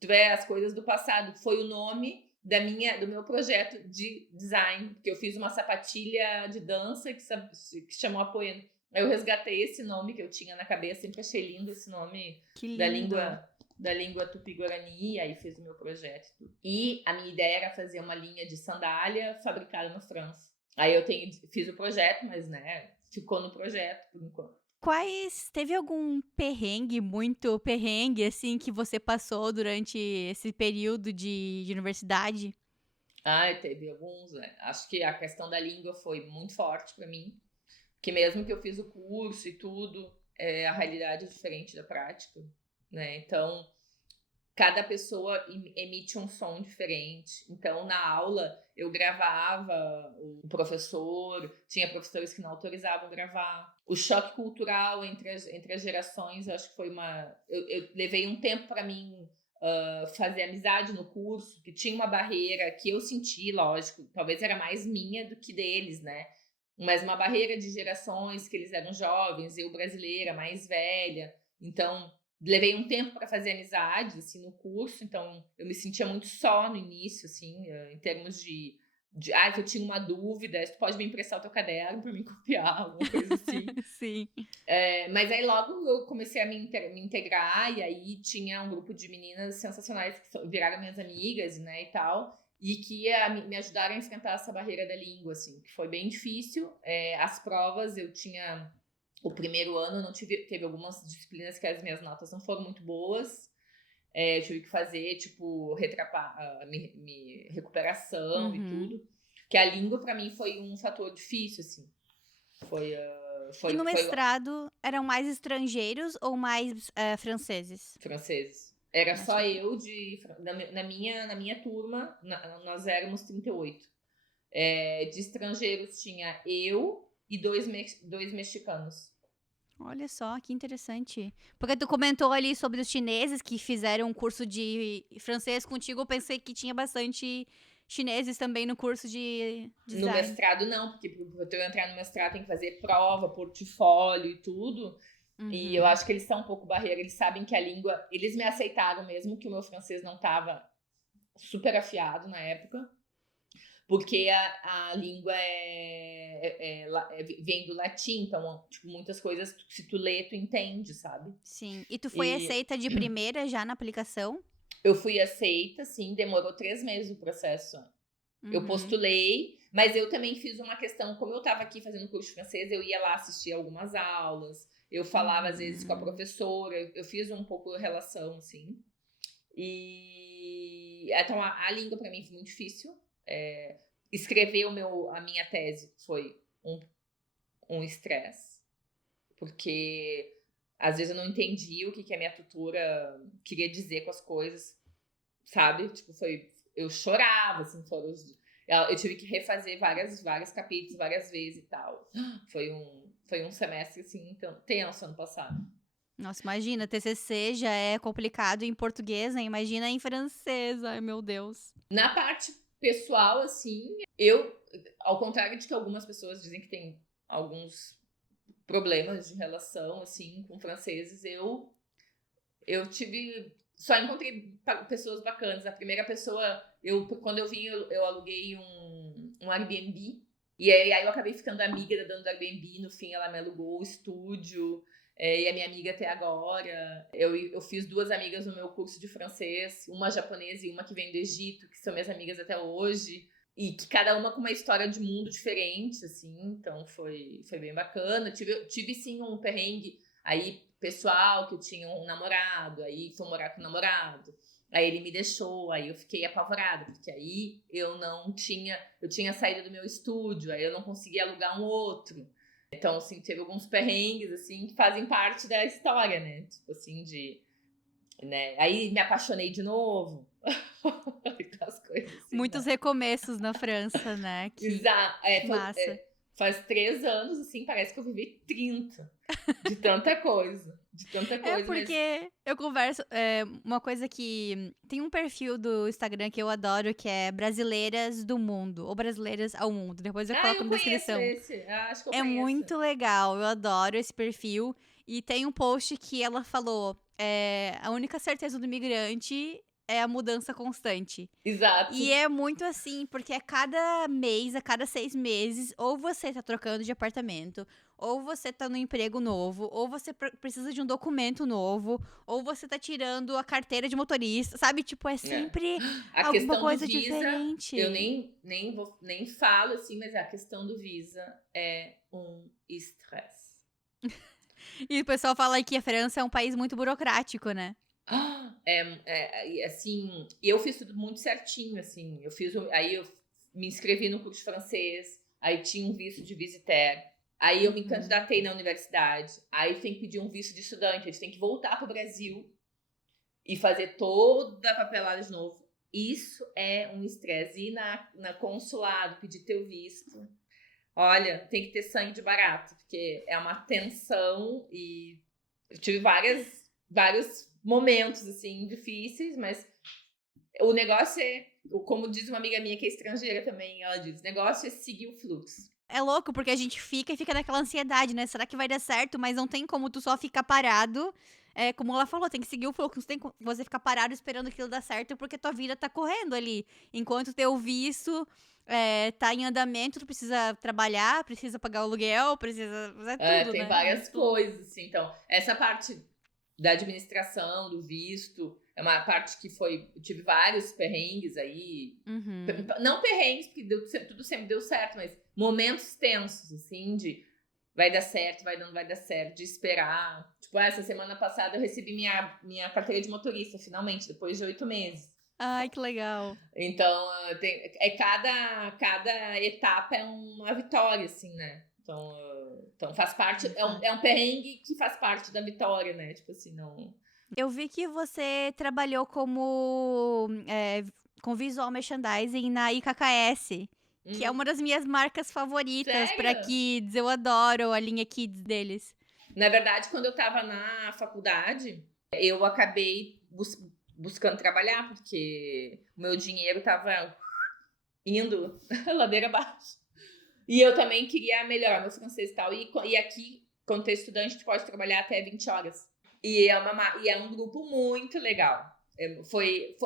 tu vê as coisas do passado, foi o nome do meu projeto de design, porque eu fiz uma sapatilha de dança que chamou Apoena. Aí eu resgatei esse nome que eu tinha na cabeça, sempre achei lindo esse nome da língua tupi-guarani, aí fiz o meu projeto. E a minha ideia era fazer uma linha de sandália fabricada na França. Aí eu fiz o projeto, mas, né, ficou no projeto por enquanto. Teve algum muito perrengue, assim, que você passou durante esse período de universidade? Teve alguns, né? Acho que a questão da língua foi muito forte para mim, porque mesmo que eu fiz o curso e tudo, a realidade é diferente da prática, né? Então, cada pessoa emite um som diferente. Então, na aula, eu gravava o professor, tinha professores que não autorizavam gravar. O choque cultural entre as gerações, eu acho que foi uma... Eu levei um tempo para mim fazer amizade no curso, que tinha uma barreira que eu senti, lógico, talvez era mais minha do que deles, né? Mas uma barreira de gerações, que eles eram jovens, eu brasileira, mais velha. Então, levei um tempo para fazer amizade, assim, no curso. Então, eu me sentia muito só no início, assim, em termos de se eu tinha uma dúvida, tu pode me emprestar o teu caderno para me copiar, alguma coisa assim. Sim. Mas aí logo eu comecei a me integrar, e aí tinha um grupo de meninas sensacionais que viraram minhas amigas, né, e tal, e que me ajudaram a enfrentar essa barreira da língua, assim, que foi bem difícil. As provas, eu tinha... O primeiro ano não teve algumas disciplinas que as minhas notas não foram muito boas. Eu tive que fazer, tipo, recuperação e tudo. Que a língua, pra mim, foi um fator difícil, assim. E no mestrado, eram mais estrangeiros ou mais franceses? Franceses. Era só eu na minha turma, nós éramos 38. De estrangeiros tinha eu e dois mexicanos. Olha só, que interessante. Porque tu comentou ali sobre os chineses que fizeram um curso de francês contigo. Eu pensei que tinha bastante chineses também no curso de design. No mestrado não, porque para eu entrar no mestrado tem que fazer prova, portfólio e tudo. E eu acho que eles são um pouco barreira. Eles sabem que a língua... Eles me aceitaram mesmo que o meu francês não estava super afiado na época. Porque a língua vem do latim, então, tipo, muitas coisas, se tu lê, tu entende, sabe? Sim. E tu foi aceita de primeira já na aplicação? Eu fui aceita, sim, demorou 3 meses o processo. Eu postulei, mas eu também fiz uma questão, como eu estava aqui fazendo curso de francês, eu ia lá assistir algumas aulas, eu falava às vezes com a professora, eu fiz um pouco de relação, assim. E então a língua para mim foi muito difícil. Escrever a minha tese foi um estresse, porque às vezes eu não entendia o que a minha tutora queria dizer com as coisas, sabe? Tipo, eu chorava, assim, eu tive que refazer vários capítulos várias vezes e tal. Foi um semestre, assim, tenso ano passado. Nossa, imagina, TCC já é complicado em português, né? Imagina em francês, ai meu Deus. Na parte pessoal, assim, ao contrário de que algumas pessoas dizem que tem alguns problemas de relação, assim, com franceses, eu só encontrei pessoas bacanas. A primeira pessoa, quando eu vim, eu aluguei um Airbnb, e aí eu acabei ficando amiga da dona do Airbnb. No fim, ela me alugou o estúdio, e é minha amiga até agora. Eu fiz 2 amigas no meu curso de francês, uma japonesa e uma que vem do Egito, que são minhas amigas até hoje, e que cada uma com uma história de mundo diferente, assim. Então foi bem bacana. Tive sim um perrengue aí pessoal, que eu tinha um namorado, aí fui morar com o namorado, aí ele me deixou, aí eu fiquei apavorada, porque aí eu tinha saído do meu estúdio, aí eu não conseguia alugar um outro. Então, assim, teve alguns perrengues, assim, que fazem parte da história, né? Tipo assim, né? Aí me apaixonei de novo. As coisas assim, Muitos recomeços na França, né? Exato. Massa. Faz 3 anos, assim, parece que eu vivi 30. De tanta coisa. Porque eu converso... uma coisa que... Tem um perfil do Instagram que eu adoro, que é Brasileiras do Mundo. Ou Brasileiras ao Mundo. Depois eu coloco na descrição. Acho que eu É conheço. muito legal, eu adoro esse perfil. E tem um post que ela falou: a única certeza do imigrante é a mudança constante. Exato. E é muito assim, porque a cada mês, a cada 6 meses, ou você tá trocando de apartamento, ou você tá no emprego novo, ou você precisa de um documento novo, ou você tá tirando a carteira de motorista, sabe? Tipo, é sempre alguma coisa diferente. Eu nem falo assim, mas a questão do visa é um estresse. E o pessoal fala que a França é um país muito burocrático, né? Assim, eu fiz tudo muito certinho, assim. Aí eu me inscrevi no curso de francês, aí tinha um visto de visiteur, aí eu me candidatei na universidade, aí tem que pedir um visto de estudante, a gente tem que voltar pro Brasil e fazer toda a papelada de novo. Isso é um estresse. Ir na consulado, pedir teu visto. Olha, tem que ter sangue de barato, porque é uma tensão e eu tive vários momentos, assim, difíceis, mas o negócio é, como diz uma amiga minha que é estrangeira também, ela diz, o negócio é seguir o fluxo. É louco, porque a gente fica naquela ansiedade, né? Será que vai dar certo? Mas não tem como tu só ficar parado. É, como ela falou, tem que seguir o fluxo. Não tem como você ficar parado esperando aquilo dar certo, porque tua vida tá correndo ali. Enquanto teu visto tá em andamento, tu precisa trabalhar, precisa pagar o aluguel, precisa fazer tudo, Tem né? várias coisas, assim. Então, essa parte da administração, do visto, é uma parte que eu tive vários perrengues aí. Uhum. Não perrengues, porque tudo sempre deu certo, mas momentos tensos, assim, de vai dar certo, não vai dar certo, de esperar. Tipo, essa semana passada eu recebi minha carteira de motorista, finalmente, depois de 8 meses. Ai, que legal. Então, cada etapa é uma vitória, assim, né? Então faz parte, é um perrengue que faz parte da vitória, né? Tipo assim, não... Eu vi que você trabalhou com visual merchandising na IKKS, que é uma das minhas marcas favoritas pra Sério? kids. Eu adoro a linha kids deles. Na verdade, quando eu tava na faculdade, eu acabei buscando trabalhar, porque o meu dinheiro tava indo ladeira abaixo. E eu também queria melhorar meu francês e tal. E aqui, quando tu é estudante, tu pode trabalhar até 20 horas. E é um grupo muito legal.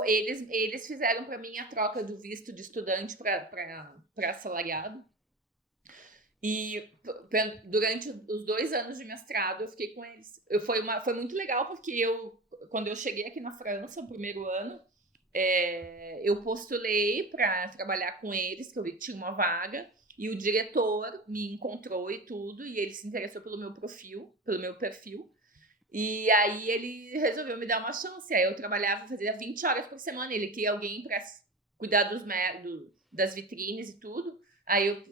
Eles fizeram para mim a troca do visto de estudante para assalariado. E durante os 2 anos de mestrado eu fiquei com eles. Foi muito legal porque quando eu cheguei aqui na França, o primeiro ano, eu postulei para trabalhar com eles, que eu vi que tinha uma vaga. E o diretor me encontrou e tudo, e ele se interessou pelo meu perfil. E aí ele resolveu me dar uma chance. Aí eu fazia 20 horas por semana. Ele queria alguém para cuidar das vitrines e tudo. Aí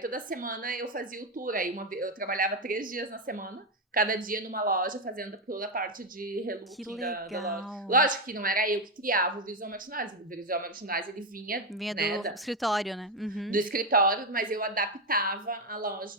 toda semana eu fazia o tour. Aí eu trabalhava 3 dias na semana, cada dia numa loja, fazendo toda a parte de relooking da loja. Lógico que não era eu que criava o visual merchandising. O visual merchandising ele vinha né, do escritório, né? Uhum. Do escritório, mas eu adaptava a loja.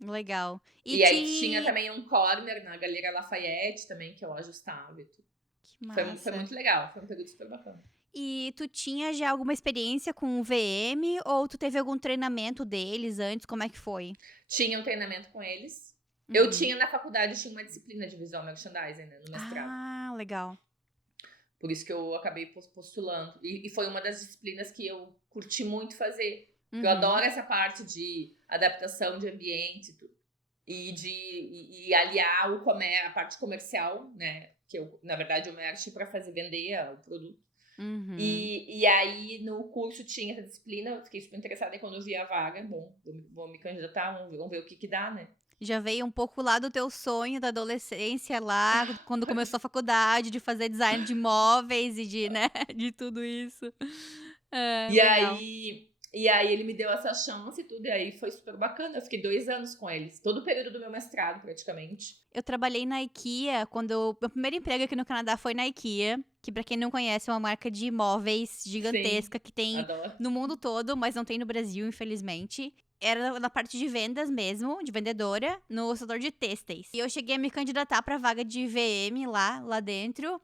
Legal. E aí tinha também um corner na Galeria Lafayette também, que eu ajustava e tudo. Que massa. Foi muito legal, foi um período super bacana. E tu tinha já alguma experiência com o VM ou tu teve algum treinamento deles antes? Como é que foi? Tinha um treinamento com eles. Eu tinha na faculdade, tinha uma disciplina de visual merchandising, né, no mestrado. Ah, legal. Por isso que eu acabei postulando. E foi uma das disciplinas que eu curti muito fazer. Porque eu adoro essa parte de adaptação de ambiente e aliar a parte comercial, né? Que na verdade, eu merch para vender o produto. E aí, no curso tinha essa disciplina, eu fiquei super interessada e quando eu vi a vaga, bom, vou me candidatar, vamos ver o que dá, né? Já veio um pouco lá do teu sonho da adolescência lá, quando começou a faculdade, de fazer design de móveis e de tudo isso. E aí ele me deu essa chance e tudo, e aí foi super bacana. Eu fiquei 2 anos com eles, todo o período do meu mestrado, praticamente. Eu trabalhei na IKEA, meu primeiro emprego aqui no Canadá foi na IKEA, que pra quem não conhece é uma marca de móveis gigantesca. Sim, que tem no mundo todo, mas não tem no Brasil, infelizmente. Era na parte de vendas mesmo, de vendedora, no setor de têxteis. E eu cheguei a me candidatar pra vaga de VM lá dentro.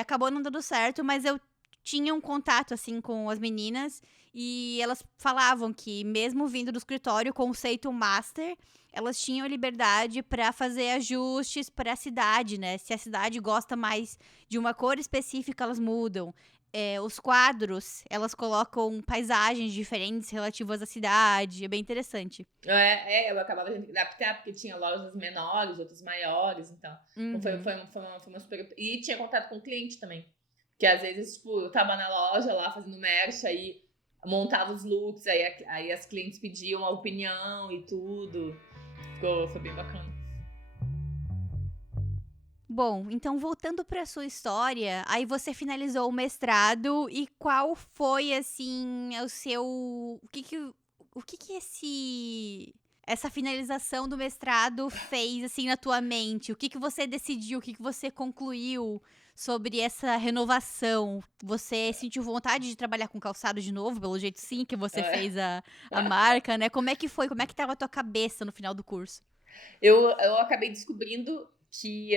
Acabou não dando certo, mas eu tinha um contato, assim, com as meninas. E elas falavam que, mesmo vindo do escritório, conceito master, elas tinham liberdade para fazer ajustes para a cidade, né? Se a cidade gosta mais de uma cor específica, elas mudam. Os quadros, elas colocam paisagens diferentes relativas à cidade. É bem interessante. Eu acabava tendo que adaptar, porque tinha lojas menores, outras maiores, então. Foi uma super... E tinha contato com o cliente também. Porque às vezes, tipo, eu tava na loja lá fazendo merch, aí montava os looks, aí as clientes pediam a opinião e tudo. Foi bem bacana. Bom, então voltando para sua história, aí você finalizou o mestrado e qual foi assim o seu, o que essa finalização do mestrado fez assim na tua mente? O que você decidiu? O que você concluiu sobre essa renovação. Você sentiu vontade de trabalhar com calçado de novo, pelo jeito sim, que você É. fez a marca, né? Como é que foi? Como é que estava a tua cabeça no final do curso? Eu acabei descobrindo que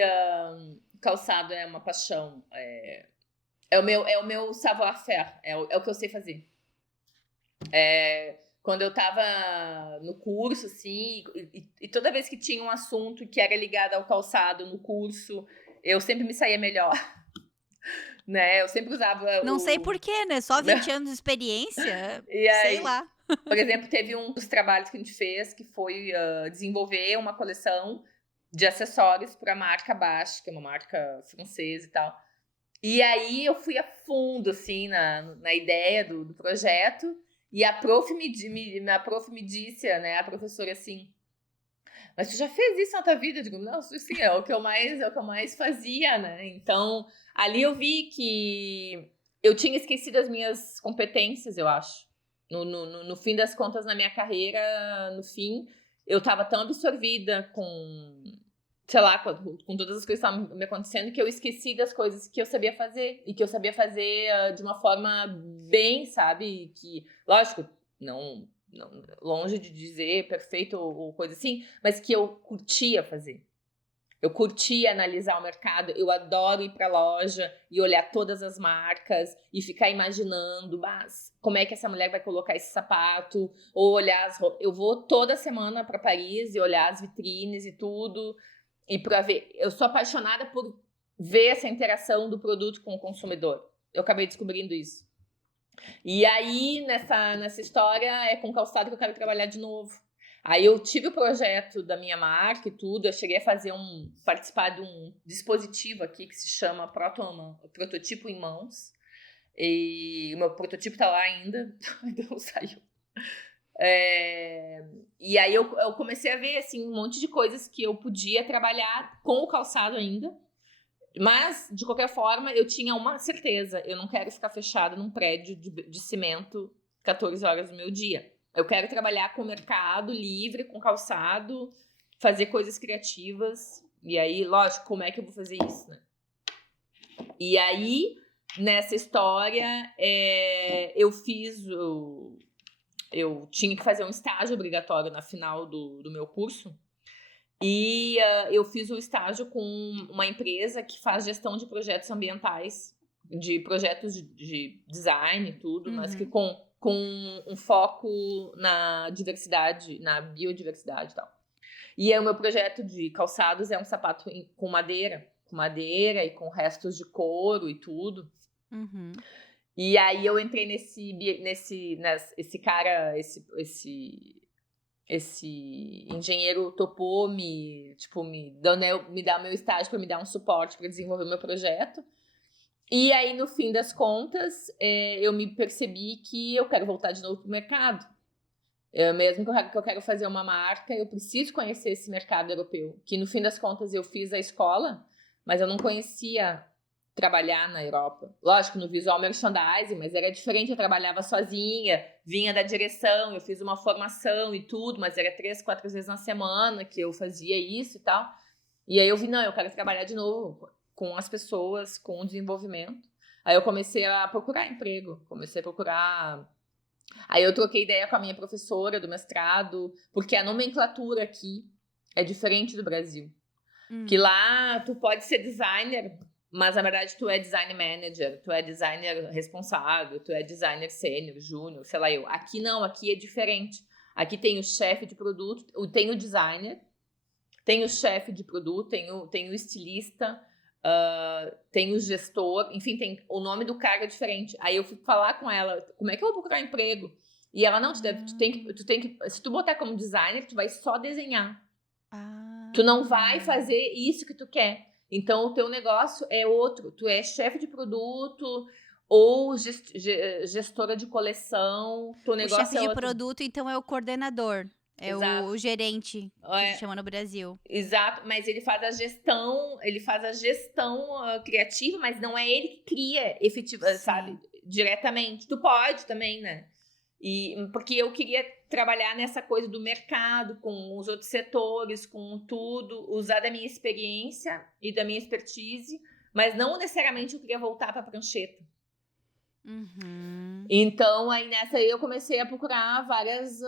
calçado é uma paixão. É o meu savoir-faire, é o que eu sei fazer. Quando eu tava no curso, assim, e toda vez que tinha um assunto que era ligado ao calçado no curso, eu sempre me saía melhor, né? Eu sempre usava Não sei o. por quê, né? Só 20 anos de experiência, E sei aí, lá. por exemplo, teve um dos trabalhos que a gente fez que foi desenvolver uma coleção de acessórios para a marca Bache, que é uma marca francesa e tal. E aí eu fui a fundo, assim, na ideia do projeto, e a prof me disse, né, a professora assim, mas tu já fez isso na tua vida? Eu digo, não, sim, é o que eu mais fazia, né? Então, ali eu vi que eu tinha esquecido as minhas competências, eu acho. No fim das contas, na minha carreira, no fim, eu estava tão absorvida com, sei lá, com todas as coisas que estavam me acontecendo, que eu esqueci das coisas que eu sabia fazer. E que eu sabia fazer de uma forma bem, sabe? Que, lógico, não, longe de dizer perfeito ou coisa assim, mas que eu curtia fazer. Eu curtia analisar o mercado, eu adoro ir pra loja e olhar todas as marcas e ficar imaginando, mas como é que essa mulher vai colocar esse sapato, ou olhar as roupas. Eu vou toda semana para Paris e olhar as vitrines e tudo, e para ver. Eu sou apaixonada por ver essa interação do produto com o consumidor. Eu acabei descobrindo isso. E aí, nessa história, é com calçado que eu quero trabalhar de novo. Aí eu tive o projeto da minha marca e tudo, eu cheguei a participar de um dispositivo aqui que se chama Prototipo em Mãos. E o meu prototipo tá lá ainda, ainda não saiu. E aí eu comecei a ver assim, um monte de coisas que eu podia trabalhar com o calçado ainda. Mas, de qualquer forma, eu tinha uma certeza. Eu não quero ficar fechada num prédio de cimento 14 horas do meu dia. Eu quero trabalhar com o mercado livre, com calçado, fazer coisas criativas. E aí, lógico, como é que eu vou fazer isso, né? E aí, nessa história, eu tinha que fazer um estágio obrigatório na final do meu curso. E eu fiz o estágio com uma empresa que faz gestão de projetos ambientais, de projetos de design e tudo, mas que com um foco na diversidade, na biodiversidade e tal. E o meu projeto de calçados é um sapato com madeira e com restos de couro e tudo. E aí eu entrei esse engenheiro topou me dar meu estágio para me dar um suporte para desenvolver o meu projeto. E aí, no fim das contas, eu me percebi que eu quero voltar de novo pro mercado. Mesmo que eu quero fazer uma marca, eu preciso conhecer esse mercado europeu. Que, no fim das contas, eu fiz a escola, mas eu não conhecia trabalhar na Europa. Lógico, no visual merchandising, mas era diferente, eu trabalhava sozinha, vinha da direção, eu fiz uma formação e tudo, mas era 3, 4 vezes na semana que eu fazia isso e tal. E aí eu vi, não, eu quero trabalhar de novo com as pessoas, com o desenvolvimento. Aí eu comecei a procurar emprego, Aí eu troquei ideia com a minha professora do mestrado, porque a nomenclatura aqui é diferente do Brasil. Que lá tu pode ser designer, mas na verdade tu é design manager, tu é designer responsável, tu é designer sênior, júnior, sei lá eu. Aqui não, aqui é diferente. Aqui tem o chefe de produto, tem o designer, tem o chefe de produto, tem o estilista, tem o gestor, enfim, o nome do cara é diferente. Aí eu fui falar com ela, como é que eu vou procurar emprego? E ela, não, tu tem que, se tu botar como designer, tu vai só desenhar. Tu não vai fazer isso que tu quer. Então, o teu negócio é outro. Tu é chefe de produto ou gestora de coleção. Teu O negócio chefe é de outro. produto, então, é o coordenador. É Exato. o gerente, que se chama no Brasil. Exato, mas ele faz a gestão criativa, mas não é ele que cria efetivamente, sabe? Diretamente. Tu pode também, né? Porque eu queria trabalhar nessa coisa do mercado, com os outros setores, com tudo, usar da minha experiência e da minha expertise, mas não necessariamente eu queria voltar para prancheta. Uhum. Então, aí nessa aí eu comecei a procurar vários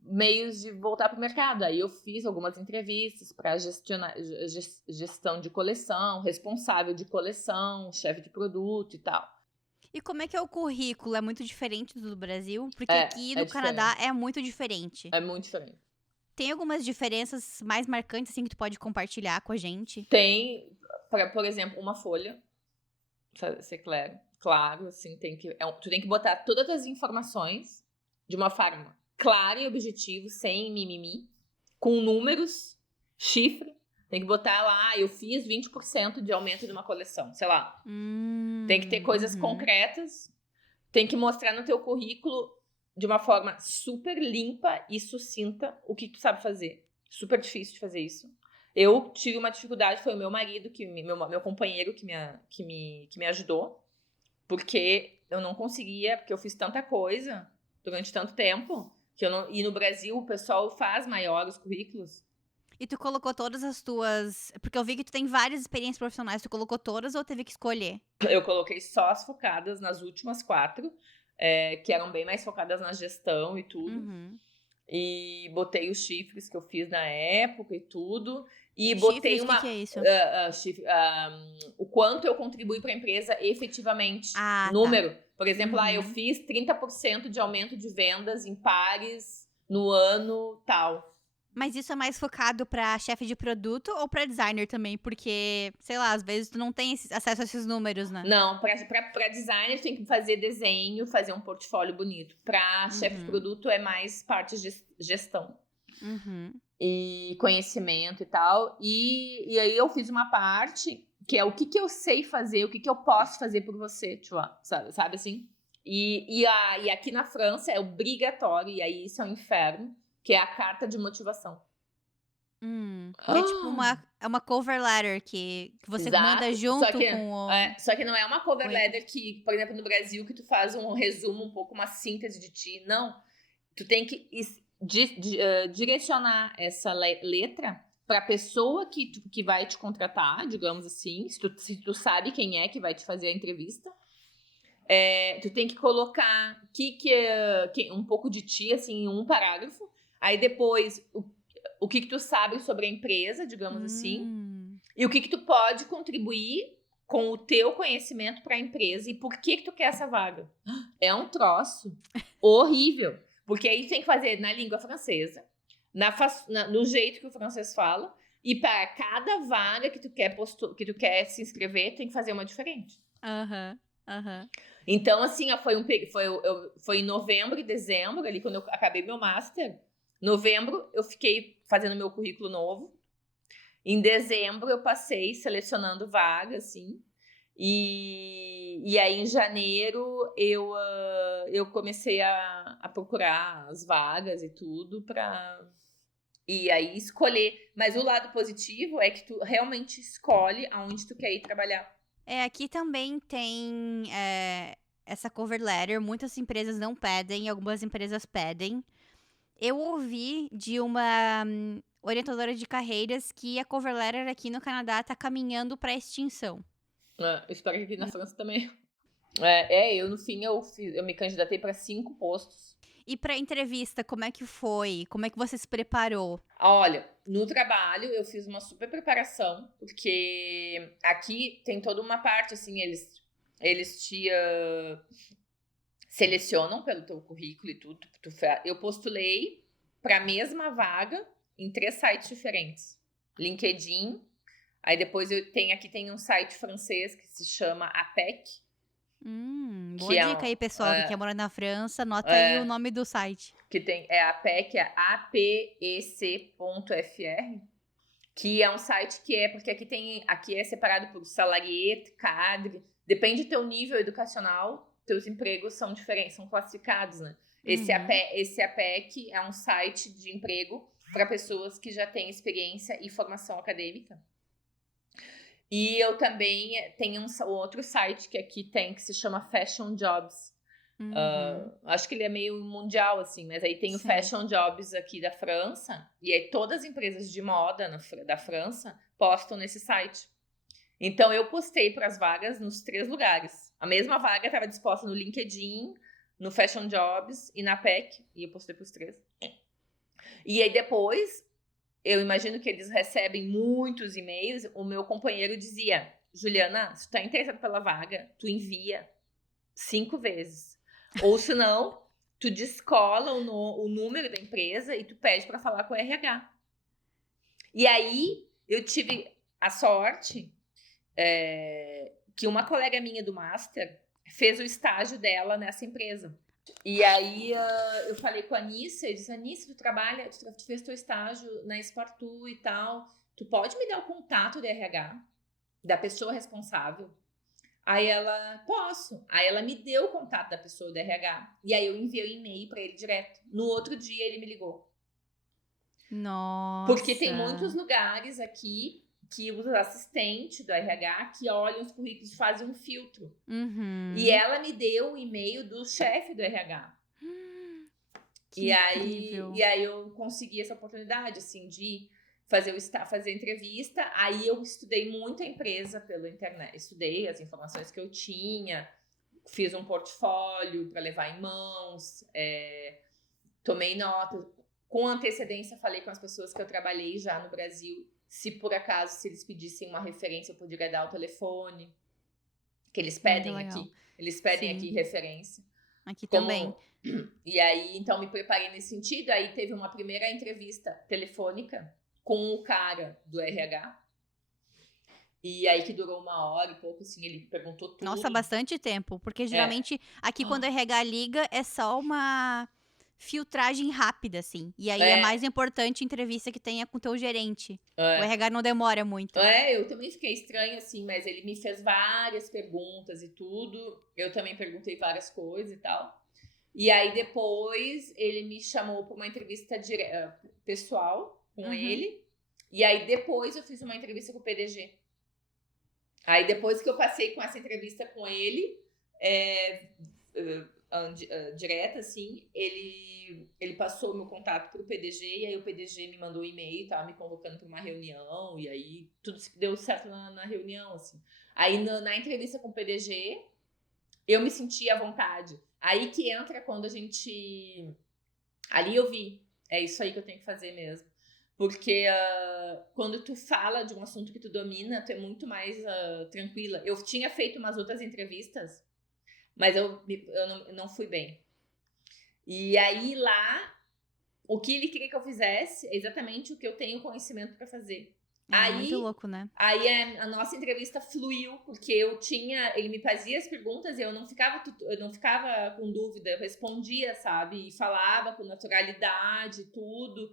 meios de voltar para o mercado. Aí eu fiz algumas entrevistas para gestão de coleção, responsável de coleção, chefe de produto e tal. E como é que é o currículo? É muito diferente do Brasil? Porque aqui É no Canadá diferente. é muito diferente. É muito diferente. Tem algumas diferenças mais marcantes, assim, que tu pode compartilhar com a gente? Tem, por exemplo, uma folha, ser claro, assim, tu tem que botar todas as informações de uma forma clara e objetiva, sem mimimi, com números, chifre. Tem que botar lá, eu fiz 20% de aumento de uma coleção, sei lá. Tem que ter coisas concretas, tem que mostrar no teu currículo de uma forma super limpa e sucinta o que tu sabe fazer. Super difícil de fazer isso. Eu tive uma dificuldade, foi o meu marido, meu companheiro que me ajudou, porque eu não conseguia, porque eu fiz tanta coisa durante tanto tempo, que eu não, e no Brasil o pessoal faz maior os currículos. E tu colocou todas as tuas... Porque eu vi que tu tem várias experiências profissionais. Tu colocou todas ou teve que escolher? Eu coloquei só as focadas nas últimas 4, que eram bem mais focadas na gestão e tudo. Uhum. E botei os chifres que eu fiz na época e tudo. E botei Chifres, o que é isso? o quanto eu contribuí para a empresa efetivamente. Ah, Número. Por exemplo, eu Uhum. fiz 30% de aumento de vendas em pares no ano tal. Mas isso é mais focado pra chefe de produto ou pra designer também? Porque, sei lá, às vezes tu não tem acesso a esses números, né? Não, para designer tem que fazer desenho, fazer um portfólio bonito. Para chefe de produto é mais parte de gestão. Uhum. E conhecimento e tal. E aí eu fiz uma parte que é o que eu sei fazer, o que eu posso fazer por você, sabe assim? E aqui na França é obrigatório, e aí isso é um inferno, que é a carta de motivação. Que é tipo uma cover letter que você manda junto com o... Só que não é uma cover letter que, por exemplo, no Brasil, que tu faz um resumo, um pouco uma síntese de ti. Não. Tu tem que direcionar essa letra para a pessoa que vai te contratar, digamos assim, se tu sabe quem é que vai te fazer a entrevista. Tu tem que colocar um pouco de ti, assim, em um parágrafo. Aí depois, o que tu sabe sobre a empresa, digamos assim, e o que tu pode contribuir com o teu conhecimento para a empresa e por que tu quer essa vaga. É um troço horrível, porque aí tu tem que fazer na língua francesa, no jeito que o francês fala, e para cada vaga que tu quer se inscrever, tem que fazer uma diferente. Então, assim, foi em novembro e dezembro, ali quando eu acabei meu master. Novembro, eu fiquei fazendo meu currículo novo. Em dezembro, eu passei selecionando vaga, assim. E aí, em janeiro, eu comecei a procurar as vagas e tudo e aí escolher. Mas o lado positivo é que tu realmente escolhe aonde tu quer ir trabalhar. Aqui também tem essa cover letter. Muitas empresas não pedem, algumas empresas pedem. Eu ouvi de uma orientadora de carreiras que a cover letter aqui no Canadá tá caminhando pra extinção. Eu espero que aqui na França também. Eu no fim eu me candidatei para 5 postos. E pra entrevista, como é que foi? Como é que você se preparou? Olha, no trabalho eu fiz uma super preparação, porque aqui tem toda uma parte, assim, eles te selecionam pelo teu currículo e tudo. Eu postulei para a mesma vaga em 3 sites diferentes. LinkedIn, aí depois aqui tem um site francês que se chama APEC. Boa dica aí, pessoal, que quer morar na França, anota aí o nome do site. Que tem, APEC, é apec.fr, que é um site porque aqui é separado por salarié, cadre, depende do teu nível educacional, teus empregos são diferentes, são classificados, né? Esse APEC é um site de emprego para pessoas que já têm experiência e formação acadêmica. E eu também tenho um outro site que aqui tem, que se chama Fashion Jobs. Acho que ele é meio mundial, assim, mas aí tem o Fashion Jobs aqui da França, e aí todas as empresas de moda da França postam nesse site. Então, eu postei para as vagas nos 3 lugares. A mesma vaga estava disposta no LinkedIn, no Fashion Jobs e na PEC, e eu postei para os 3. E aí depois, eu imagino que eles recebem muitos e-mails, o meu companheiro dizia, Juliana, se tu tá interessado pela vaga, tu envia 5 vezes. Ou se não, tu descola o número da empresa e tu pede para falar com o RH. E aí, eu tive a sorte que uma colega minha do Master fez o estágio dela nessa empresa. E aí, eu falei com a Anissa, eu disse, Anissa, tu fez teu estágio na Espartu e tal, tu pode me dar o contato do RH, da pessoa responsável? Aí ela, posso. Aí ela me deu o contato da pessoa do RH. E aí eu enviei o e-mail para ele direto. No outro dia ele me ligou. Nossa. Porque tem muitos lugares aqui que os assistentes do RH que olham os currículos e fazem um filtro. Uhum. E ela me deu o e-mail do chefe do RH. Que incrível. E aí eu consegui essa oportunidade, assim, de fazer entrevista. Aí eu estudei muito a empresa pela internet. Estudei as informações que eu tinha, fiz um portfólio para levar em mãos, tomei nota. Com antecedência, falei com as pessoas que eu trabalhei já no Brasil. Se por acaso, se eles pedissem uma referência, eu poderia dar o telefone. Que eles pedem aqui. Eles pedem aqui referência. Aqui também. E aí, então, me preparei nesse sentido. Aí teve uma primeira entrevista telefônica com o cara do RH. E aí que durou 1h e pouco, assim, ele perguntou tudo. Nossa, bastante tempo. Porque geralmente, aqui quando o RH liga, é só uma filtragem rápida, assim. E aí é mais importante a entrevista que tenha com o teu gerente. O RH não demora muito. Eu também fiquei estranha, assim, mas ele me fez várias perguntas e tudo. Eu também perguntei várias coisas e tal. E aí depois ele me chamou para uma entrevista pessoal com ele. E aí depois eu fiz uma entrevista com o PDG. Aí depois que eu passei com essa entrevista com ele, direta, assim, ele passou o meu contato pro PDG, e aí o PDG me mandou um e-mail, tava me convocando para uma reunião, e aí tudo deu certo na reunião, assim. Aí na entrevista com o PDG, eu me senti à vontade. Aí que entra quando a gente... Ali eu vi, é isso aí que eu tenho que fazer mesmo. Porque quando tu fala de um assunto que tu domina, tu é muito mais tranquila. Eu tinha feito umas outras entrevistas, mas eu não fui bem. E aí lá, o que ele queria que eu fizesse é exatamente o que eu tenho conhecimento para fazer. Aí, muito louco, né? Aí a nossa entrevista fluiu, porque ele me fazia as perguntas e eu não ficava com dúvida, eu respondia, sabe? E falava com naturalidade e tudo.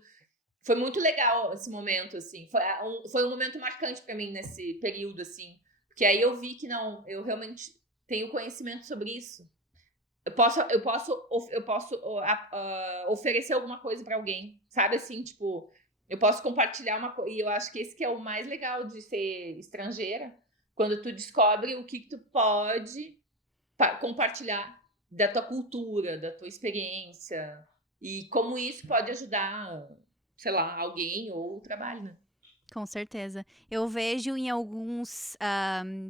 Foi muito legal esse momento, assim. Foi um momento marcante para mim nesse período, assim. Porque aí eu vi que não, eu realmente tenho conhecimento sobre isso. Eu posso oferecer alguma coisa para alguém, sabe? Assim, tipo, eu posso compartilhar uma coisa. E eu acho que esse que é o mais legal de ser estrangeira, quando tu descobre o que tu pode compartilhar da tua cultura, da tua experiência. E como isso pode ajudar, sei lá, alguém ou o trabalho, né? Com certeza. Eu vejo em alguns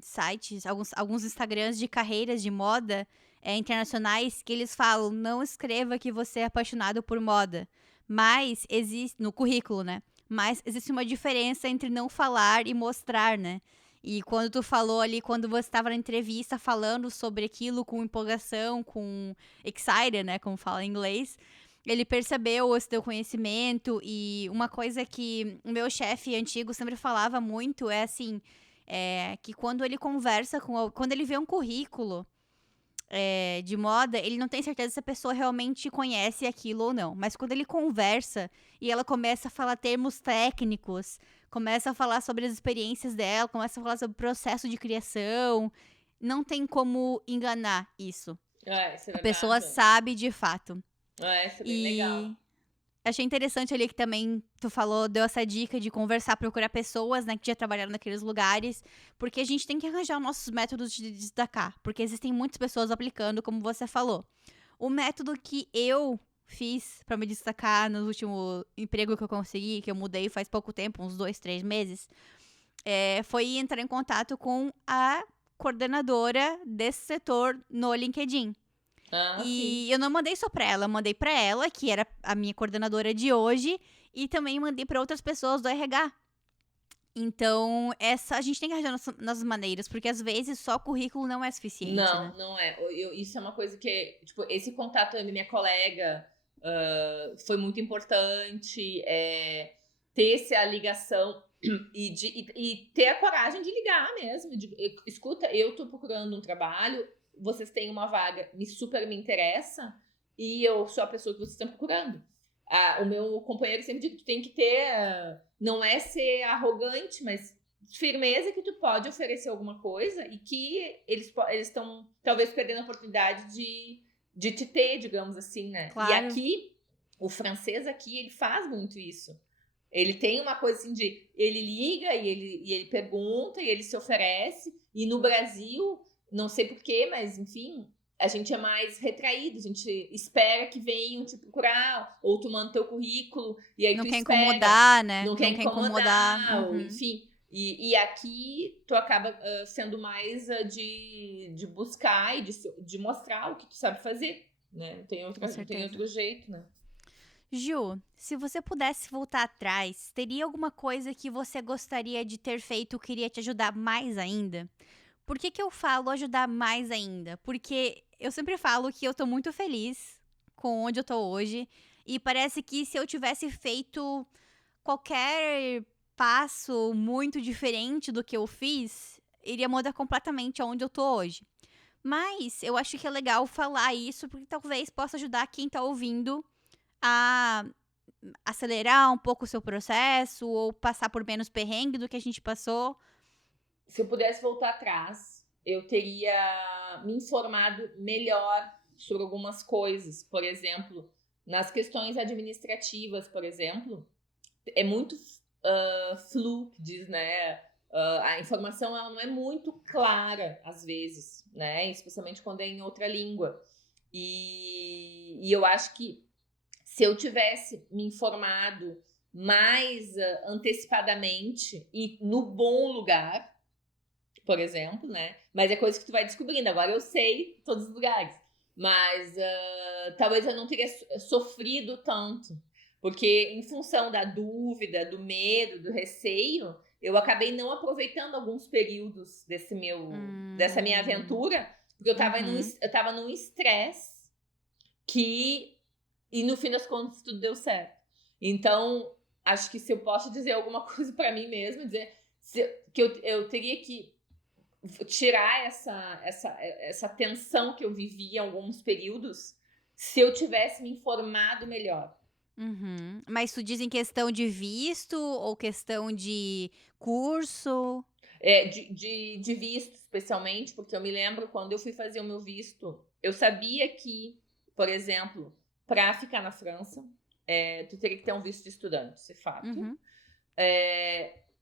sites, alguns Instagrams de carreiras de moda internacionais que eles falam, não escreva que você é apaixonado por moda. Mas existe, no currículo, né? Mas existe uma diferença entre não falar e mostrar, né? E quando tu falou ali, quando você estava na entrevista falando sobre aquilo com empolgação, com excited, né? Como fala em inglês, ele percebeu esse teu conhecimento. E uma coisa que o meu chefe antigo sempre falava muito é assim, que quando ele conversa quando ele vê um currículo de moda, ele não tem certeza se a pessoa realmente conhece aquilo ou não. Mas quando ele conversa e ela começa a falar termos técnicos, começa a falar sobre as experiências dela, começa a falar sobre o processo de criação, não tem como enganar isso. Isso é a pessoa sabe de fato. Isso é bem legal. Achei interessante ali que também tu falou, deu essa dica de conversar, procurar pessoas, né, que já trabalharam naqueles lugares, porque a gente tem que arranjar nossos métodos de destacar, porque existem muitas pessoas aplicando, como você falou. O método que eu fiz pra me destacar no último emprego que eu consegui, que eu mudei faz pouco tempo, uns 2, 3 meses, foi entrar em contato com a coordenadora desse setor no LinkedIn. Ah, sim. E eu não mandei só pra ela, eu mandei pra ela, que era a minha coordenadora de hoje, e também mandei pra outras pessoas do RH. Então, a gente tem que arranjar nossas maneiras, porque às vezes só currículo não é suficiente, né? Não, não é. Isso é uma coisa que, tipo, esse contato da minha colega foi muito importante. Ter essa ligação e ter a coragem de ligar mesmo. Escuta, eu tô procurando um trabalho, vocês têm uma vaga, me interessa, e eu sou a pessoa que vocês estão procurando. O meu companheiro sempre diz que tu tem que ter, não é ser arrogante, mas firmeza que tu pode oferecer alguma coisa e que eles estão talvez perdendo a oportunidade de te ter, digamos assim, né? Claro. E aqui, o francês aqui, ele faz muito isso. Ele tem uma coisa assim de, ele liga e ele pergunta e ele se oferece. E no Brasil, não sei porquê, mas enfim, a gente é mais retraído, a gente espera que venham te procurar, ou tu manda teu currículo, e aí Não tu quer espera. incomodar, né? Não quer incomodar, ou Uhum. enfim. E aqui tu acaba sendo mais de buscar e de mostrar o que tu sabe fazer, né? Não tem outro jeito, né? Ju, se você pudesse voltar atrás, teria alguma coisa que você gostaria de ter feito que queria te ajudar mais ainda? Por que eu falo ajudar mais ainda? Porque eu sempre falo que eu tô muito feliz com onde eu tô hoje e parece que se eu tivesse feito qualquer passo muito diferente do que eu fiz, iria mudar completamente aonde eu tô hoje. Mas eu acho que é legal falar isso porque talvez possa ajudar quem tá ouvindo a acelerar um pouco o seu processo ou passar por menos perrengue do que a gente passou. Se eu pudesse voltar atrás, eu teria me informado melhor sobre algumas coisas. Por exemplo, nas questões administrativas, por exemplo, é muito flu, que diz, né? A informação ela não é muito clara, às vezes, né? Especialmente quando é em outra língua. E eu acho que se eu tivesse me informado mais antecipadamente e no bom lugar, por exemplo, né? Mas é coisa que tu vai descobrindo. Agora eu sei todos os lugares. Mas talvez eu não teria sofrido tanto. Porque em função da dúvida, do medo, do receio, eu acabei não aproveitando alguns períodos dessa minha aventura, porque eu tava num estresse que... E no fim das contas tudo deu certo. Então, acho que se eu posso dizer alguma coisa para mim mesma, dizer que eu teria que tirar essa tensão que eu vivi em alguns períodos se eu tivesse me informado melhor. Uhum. Mas tu diz em questão de visto ou questão de curso? De visto, especialmente, porque eu me lembro quando eu fui fazer o meu visto, eu sabia que, por exemplo, para ficar na França, tu teria que ter um visto de estudante, isso é fato. Uhum.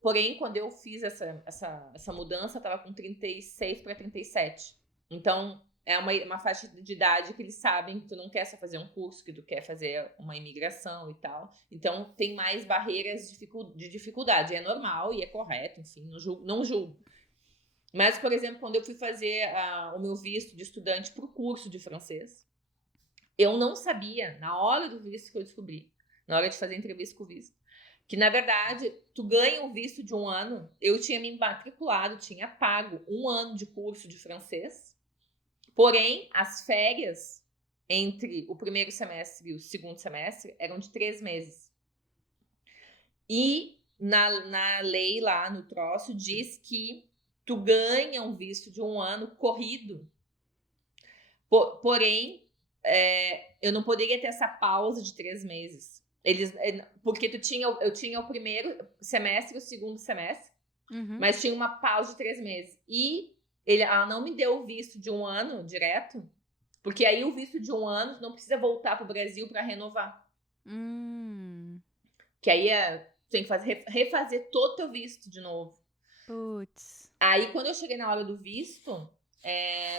Porém, quando eu fiz essa mudança, eu estava com 36 para 37. Então, é uma faixa de idade que eles sabem que tu não quer só fazer um curso, que tu quer fazer uma imigração e tal. Então, tem mais barreiras de dificuldade. É normal e é correto, enfim, não julgo. Mas, por exemplo, quando eu fui fazer o meu visto de estudante para o curso de francês, eu não sabia, na hora do visto que eu descobri, na hora de fazer a entrevista com o visto, que, na verdade, tu ganha um visto de 1 ano. Eu tinha me matriculado, tinha pago 1 ano de curso de francês. Porém, as férias entre o primeiro semestre e o segundo semestre eram de 3 meses. E na lei lá, no troço, diz que tu ganha um visto de 1 ano corrido. Porém, eu não poderia ter essa pausa de 3 meses. Porque eu tinha o primeiro semestre e o segundo semestre, mas tinha uma pausa de 3 meses. E ela não me deu o visto de 1 ano direto, porque aí o visto de 1 ano não precisa voltar pro Brasil para renovar. Que aí tem que refazer todo o teu visto de novo. Putz. Aí quando eu cheguei na hora do visto,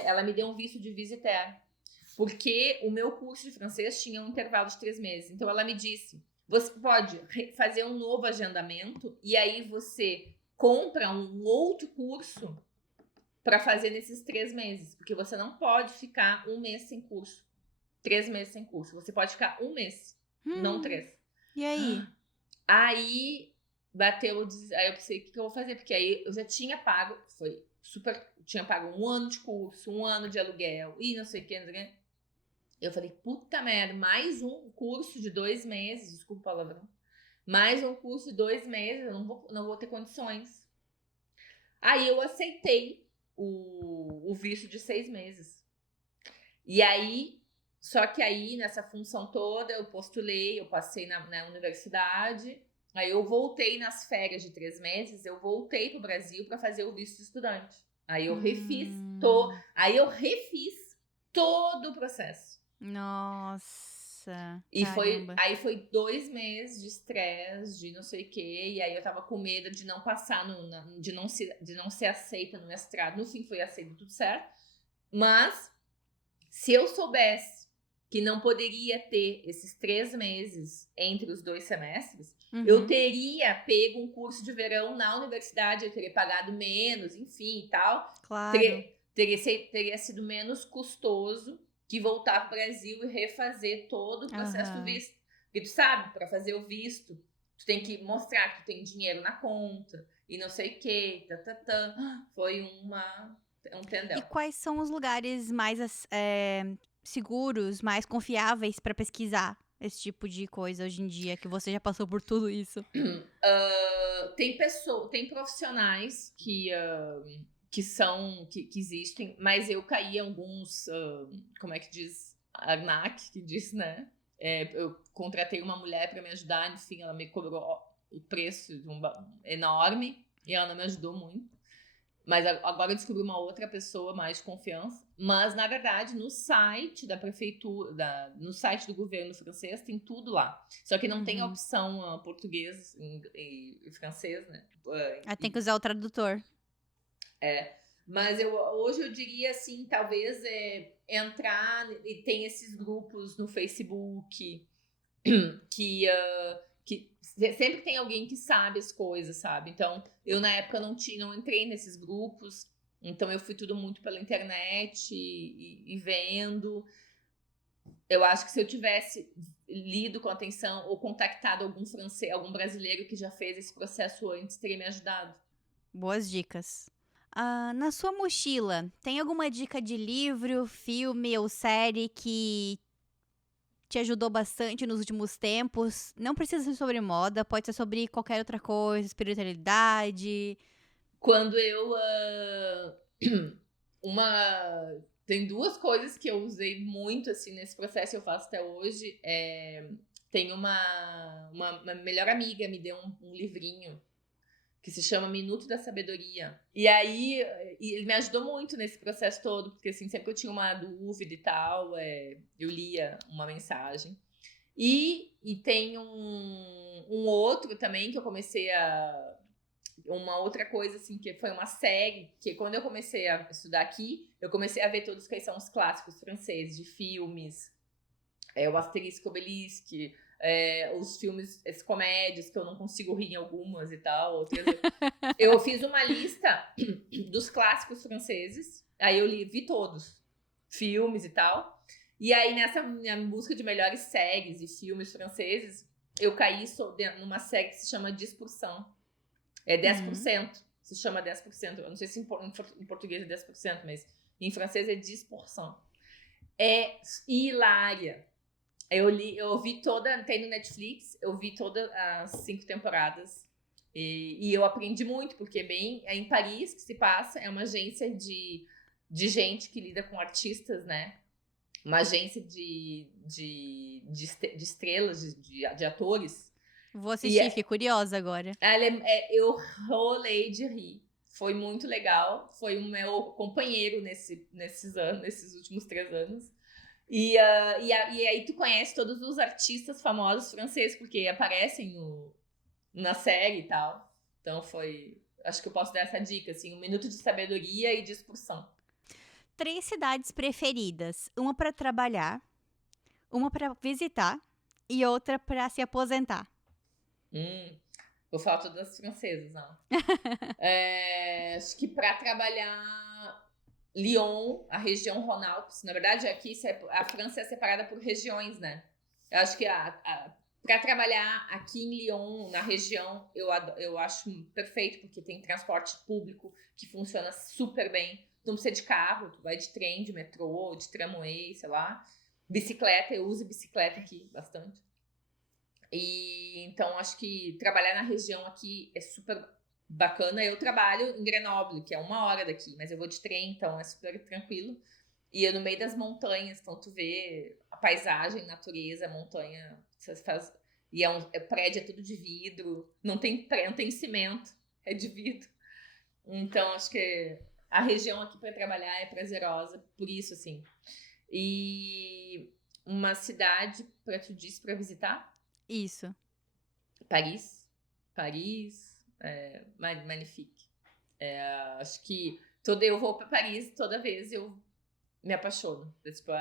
ela me deu um visto de visiteur. Porque o meu curso de francês tinha um intervalo de 3 meses. Então ela me disse, você pode fazer um novo agendamento e aí você compra um outro curso para fazer nesses 3 meses. Porque você não pode ficar 1 mês sem curso. 3 meses sem curso. Você pode ficar 1 mês, não 3. E aí? Aí bateu, aí eu pensei, o que eu vou fazer? Porque aí eu já tinha pago, foi super, tinha pago 1 ano de curso, 1 ano de aluguel e não sei o que, não sei o que. Eu falei, puta merda, mais um curso de 2 meses, desculpa o palavrão, mais um curso de 2 meses, eu não vou ter condições. Aí eu aceitei o visto de 6 meses. E aí, só que aí, nessa função toda, eu postulei, eu passei na universidade, aí eu voltei nas férias de 3 meses, eu voltei pro Brasil para fazer o visto de estudante. Aí eu refiz todo o processo. Nossa, E caramba. foi 2 meses de estresse, de não sei o quê, e aí eu tava com medo de não passar, de não ser aceita no mestrado. No fim foi aceito, tudo certo. Mas, se eu soubesse que não poderia ter esses 3 meses entre os 2 semestres, eu teria pego um curso de verão na universidade, eu teria pagado menos, enfim e tal. Claro. Teria sido menos custoso que voltar pro Brasil e refazer todo o processo do visto. Porque tu sabe, para fazer o visto, tu tem que mostrar que tu tem dinheiro na conta e não sei o que, Foi um tendel. E quais são os lugares mais seguros, mais confiáveis para pesquisar esse tipo de coisa hoje em dia, que você já passou por tudo isso? Tem profissionais que existem, mas eu caí em alguns, como é que diz? Arnac, que diz, né? Eu contratei uma mulher para me ajudar, enfim, ela me cobrou o preço enorme e ela não me ajudou muito. Mas agora eu descobri uma outra pessoa mais de confiança. Mas, na verdade, no site da prefeitura, no site do governo francês, tem tudo lá. Só que não tem a opção português e francês, né? Tem que usar o tradutor. Mas hoje eu diria assim, talvez entrar e tem esses grupos no Facebook que sempre tem alguém que sabe as coisas, sabe? Então, eu na época não entrei nesses grupos, então eu fui tudo muito pela internet e vendo. Eu acho que se eu tivesse lido com atenção ou contactado algum francês, algum brasileiro que já fez esse processo antes, teria me ajudado. Boas dicas. Na sua mochila, tem alguma dica de livro, filme ou série que te ajudou bastante nos últimos tempos? Não precisa ser sobre moda, pode ser sobre qualquer outra coisa, espiritualidade. Quando eu... Tem 2 coisas que eu usei muito, assim, nesse processo, eu faço até hoje. Tem uma melhor amiga me deu um livrinho que se chama Minuto da Sabedoria. E aí, ele me ajudou muito nesse processo todo, porque assim, sempre que eu tinha uma dúvida e tal, eu lia uma mensagem. E tem um outro também que eu comecei uma outra coisa, assim, que foi uma série, que quando eu comecei a estudar aqui, eu comecei a ver todos quais são os clássicos franceses de filmes, o Asterix Obelix, os filmes, as comédias, que eu não consigo rir em algumas e tal, outras. Eu fiz uma lista dos clássicos franceses, aí eu vi todos, filmes e tal, e aí nessa minha busca de melhores séries e filmes franceses, eu caí numa série que se chama Discursão. 10%, se chama 10%, eu não sei se em português é 10%, mas em francês é 10%. É hilária. Eu vi toda, tem no Netflix, eu vi todas as 5 temporadas e eu aprendi muito, porque é em Paris que se passa, é uma agência de gente que lida com artistas, né? Uma agência de estrelas, de atores. Vou assistir, fiquei curiosa agora. Eu rolei de rir. Foi muito legal, foi o meu companheiro nesses últimos 3 anos. E aí tu conhece todos os artistas famosos franceses, porque aparecem na série e tal. Então acho que eu posso dar essa dica, assim, 1 minuto de sabedoria e de expulsão. 3 cidades preferidas. Uma para trabalhar, uma para visitar e outra para se aposentar. Vou falar todas as francesas, não. Acho que para trabalhar Lyon, a região Rhône-Alpes, na verdade aqui a França é separada por regiões, né? Eu acho que para trabalhar aqui em Lyon, na região, eu acho perfeito, porque tem transporte público que funciona super bem. Tu não precisa de carro, tu vai de trem, de metrô, de tramway, sei lá. Bicicleta, eu uso bicicleta aqui bastante. E então acho que trabalhar na região aqui é super bacana. Eu trabalho em Grenoble, que é 1 hora daqui, mas eu vou de trem, então é super tranquilo. E eu no meio das montanhas, então tu vê a paisagem, natureza, montanha, você faz. E prédio é tudo de vidro, não tem cimento, é de vidro. Então acho que a região aqui para trabalhar é prazerosa, por isso assim. E uma cidade para tu disse para visitar? Isso. Paris, magnifique. Acho que eu vou para Paris, toda vez eu me apaixono. Tipo,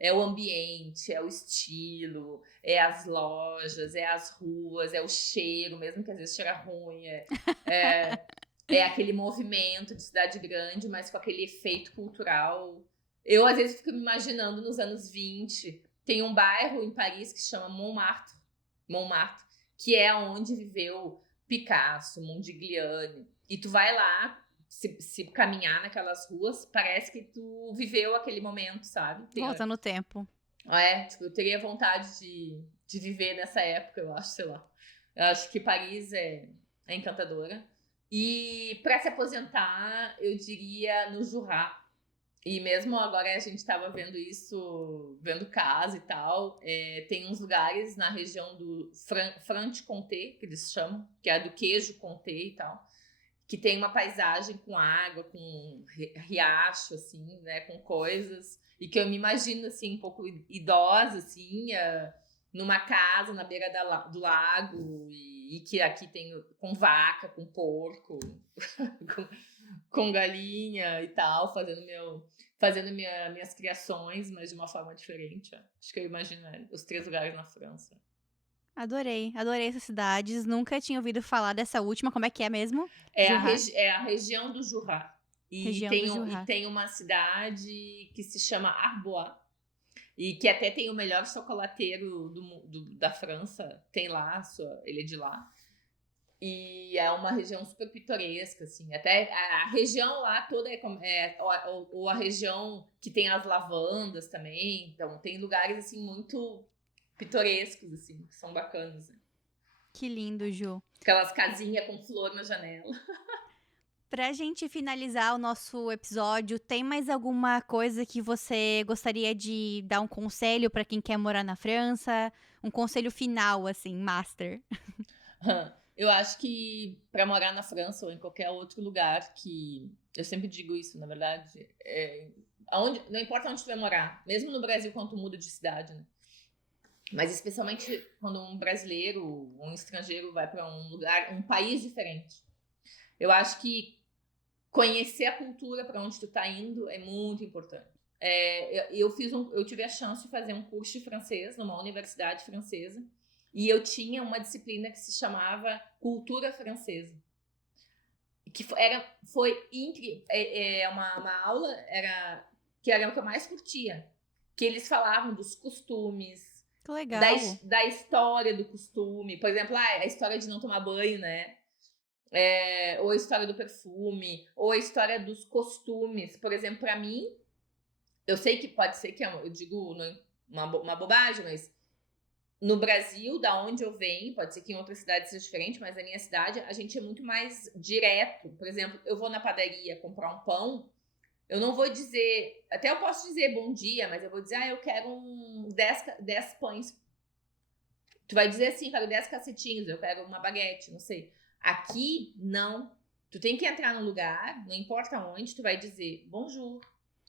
é o ambiente, é o estilo, é as lojas, é as ruas, é o cheiro, mesmo que às vezes cheira ruim. É aquele movimento de cidade grande, mas com aquele efeito cultural. Eu, às vezes, fico me imaginando nos anos 20. Tem um bairro em Paris que se chama Montmartre, que é onde viveu Picasso, Modigliani. E tu vai lá, se caminhar naquelas ruas, parece que tu viveu aquele momento, sabe? Volta no tempo. Tipo, eu teria vontade de viver nessa época, eu acho, sei lá. Eu acho que Paris é encantadora. E para se aposentar, eu diria no Jura. E mesmo agora a gente estava vendo isso, vendo casa e tal, tem uns lugares na região do Franche-Comté, que eles chamam, que é do queijo Comté e tal, que tem uma paisagem com água, com riacho, assim, né, com coisas, e que eu me imagino, assim, um pouco idosa, assim, numa casa na beira do lago, e que aqui tem com vaca, com porco, com galinha e tal, fazendo minhas criações, mas de uma forma diferente. Acho que eu imagino os 3 lugares na França. Adorei essas cidades. Nunca tinha ouvido falar dessa última. Como é que é mesmo? É Jura? a região do Jura. E Região do Jura. tem uma cidade que se chama Arbois. E que até tem o melhor chocolateiro da França. Tem lá, ele é de lá. E é uma região super pitoresca, assim. Até a região lá toda ou a região que tem as lavandas também. Então, tem lugares, assim, muito pitorescos, assim, que são bacanas. Né? Que lindo, Ju. Aquelas casinhas com flor na janela. Pra gente finalizar o nosso episódio, tem mais alguma coisa que você gostaria de dar um conselho pra quem quer morar na França? Um conselho final, assim, master. Eu acho que para morar na França ou em qualquer outro lugar, que eu sempre digo isso, na verdade, não importa onde tu vai morar, mesmo no Brasil quando tu muda de cidade, né? Mas especialmente quando um brasileiro, um estrangeiro vai para um país diferente. Eu acho que conhecer a cultura para onde tu tá indo é muito importante. Eu tive a chance de fazer um curso de francês numa universidade francesa. E eu tinha uma disciplina que se chamava Cultura Francesa. Que foi incrível. Uma aula que era o que eu mais curtia. Que eles falavam dos costumes. Que legal. Da história do costume. Por exemplo, a história de não tomar banho, né? Ou a história do perfume. Ou a história dos costumes. Por exemplo, para mim, eu sei que pode ser que eu digo uma bobagem, mas no Brasil, da onde eu venho, pode ser que em outras cidades seja diferente, mas na minha cidade a gente é muito mais direto. Por exemplo, eu vou na padaria comprar um pão, eu não vou dizer, até eu posso dizer bom dia, mas eu vou dizer, eu quero 10 pães. Tu vai dizer assim, quero 10 cacetinhos, eu quero uma baguete, não sei. Aqui, não. Tu tem que entrar no lugar, não importa onde, tu vai dizer bonjour,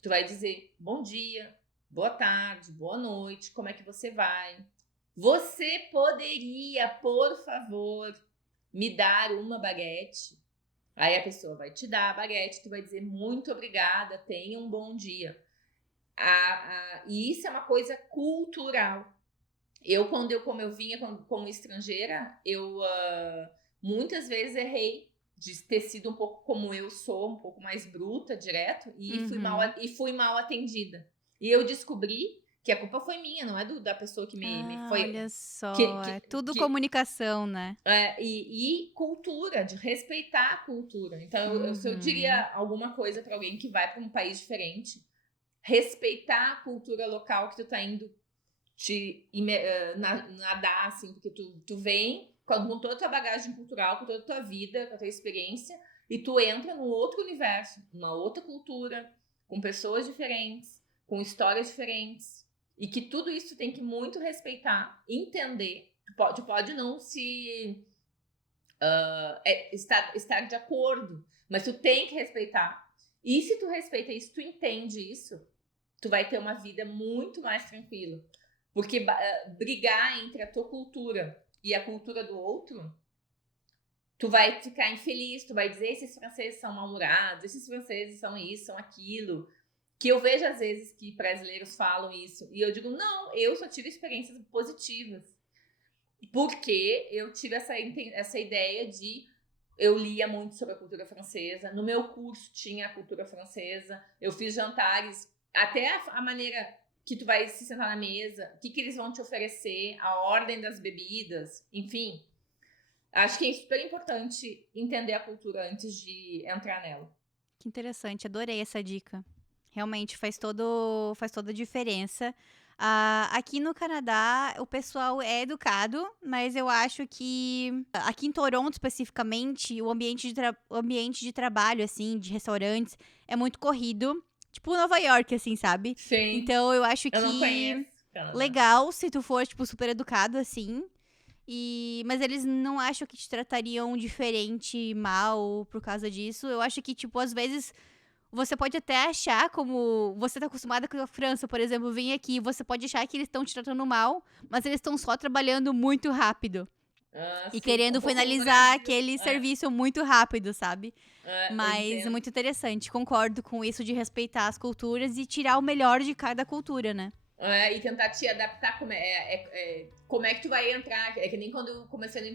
tu vai dizer bom dia, boa tarde, boa noite, como é que você vai? Você poderia, por favor, me dar uma baguete? Aí a pessoa vai te dar a baguete, tu vai dizer muito obrigada, tenha um bom dia. E isso é uma coisa cultural. Como eu vinha como estrangeira, muitas vezes errei de ter sido um pouco como eu sou, um pouco mais bruta, direto, e fui mal atendida. E eu descobri que a culpa foi minha, não é da pessoa que me foi. Olha só, que- é tudo que- comunicação, né? e cultura, de respeitar a cultura. Então, se eu diria alguma coisa para alguém que vai para um país diferente, respeitar a cultura local que tu tá indo nadar, assim, porque tu vem com toda a tua bagagem cultural, com toda a tua vida, com a tua experiência, e tu entra num outro universo, numa outra cultura, com pessoas diferentes, com histórias diferentes, e que tudo isso tem que muito respeitar, entender. Tu pode não se estar de acordo, mas tu tem que respeitar. E se tu respeita isso, tu entende isso, tu vai ter uma vida muito mais tranquila. Porque brigar entre a tua cultura e a cultura do outro, tu vai ficar infeliz, tu vai dizer esses franceses são mal-humorados, esses franceses são isso, são aquilo. Que eu vejo às vezes que brasileiros falam isso, e eu digo, não, eu só tive experiências positivas. Porque eu tive essa ideia de... Eu lia muito sobre a cultura francesa, no meu curso tinha a cultura francesa, eu fiz jantares, até a maneira que tu vai se sentar na mesa, o que eles vão te oferecer, a ordem das bebidas, enfim. Acho que é super importante entender a cultura antes de entrar nela. Que interessante, adorei essa dica. Realmente faz toda a diferença. Aqui no Canadá, o pessoal é educado, mas eu acho que aqui em Toronto, especificamente, o ambiente de trabalho, assim, de restaurantes, é muito corrido. Tipo Nova York, assim, sabe? Sim. Então, eu acho Eu não que conheço, Canadá. legal se tu for, tipo, super educado, assim. Mas eles não acham que te tratariam diferente, mal, por causa disso. Eu acho que, tipo, às vezes... Você pode até achar, como você tá acostumada com a França, por exemplo, vem aqui, você pode achar que eles estão te tratando mal, mas eles estão só trabalhando muito rápido. E sim, querendo finalizar aquele serviço muito rápido, sabe? Mas é muito interessante, concordo com isso de respeitar as culturas e tirar o melhor de cada cultura, né? E tentar te adaptar, como é que tu vai entrar, é que nem quando eu comecei no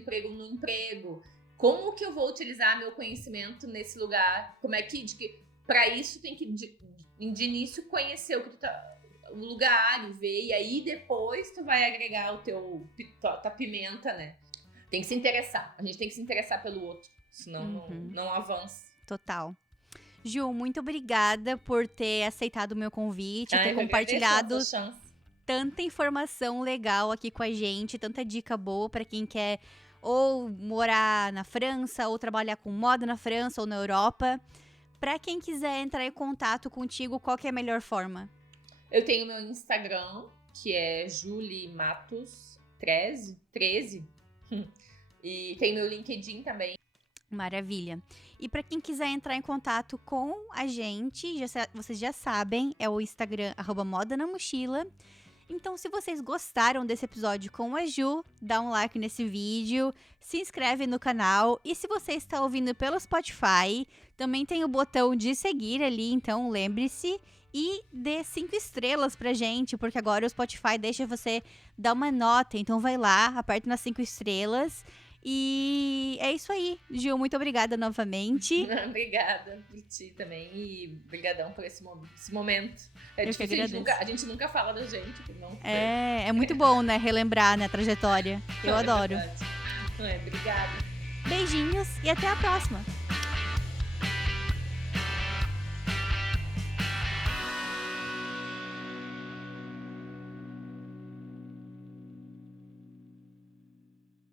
emprego, como que eu vou utilizar meu conhecimento nesse lugar, como é que... Pra isso tem que, de início, conhecer o lugar e ver, e aí depois tu vai agregar tua pimenta, né? Tem que se interessar, a gente tem que se interessar pelo outro, senão não avança. Total. Ju, muito obrigada por ter aceitado o meu convite, ter compartilhado tanta informação legal aqui com a gente, tanta dica boa pra quem quer ou morar na França, ou trabalhar com moda na França ou na Europa. Pra quem quiser entrar em contato contigo, qual que é a melhor forma? Eu tenho meu Instagram, que é juliematos13. E tem meu LinkedIn também. Maravilha. E pra quem quiser entrar em contato com a gente, vocês já sabem, é o Instagram @modanamochila. Então, se vocês gostaram desse episódio com a Ju, dá um like nesse vídeo, se inscreve no canal. E se você está ouvindo pelo Spotify, também tem o botão de seguir ali, então lembre-se. E dê 5 estrelas pra gente, porque agora o Spotify deixa você dar uma nota. Então vai lá, aperta nas 5 estrelas. E é isso aí, Gil, muito obrigada novamente. Obrigada por ti também e brigadão por esse momento. Eu que agradeço. A gente nunca fala da gente. Não é muito bom, né, relembrar, né, a trajetória. Eu adoro. Obrigada. Beijinhos e até a próxima.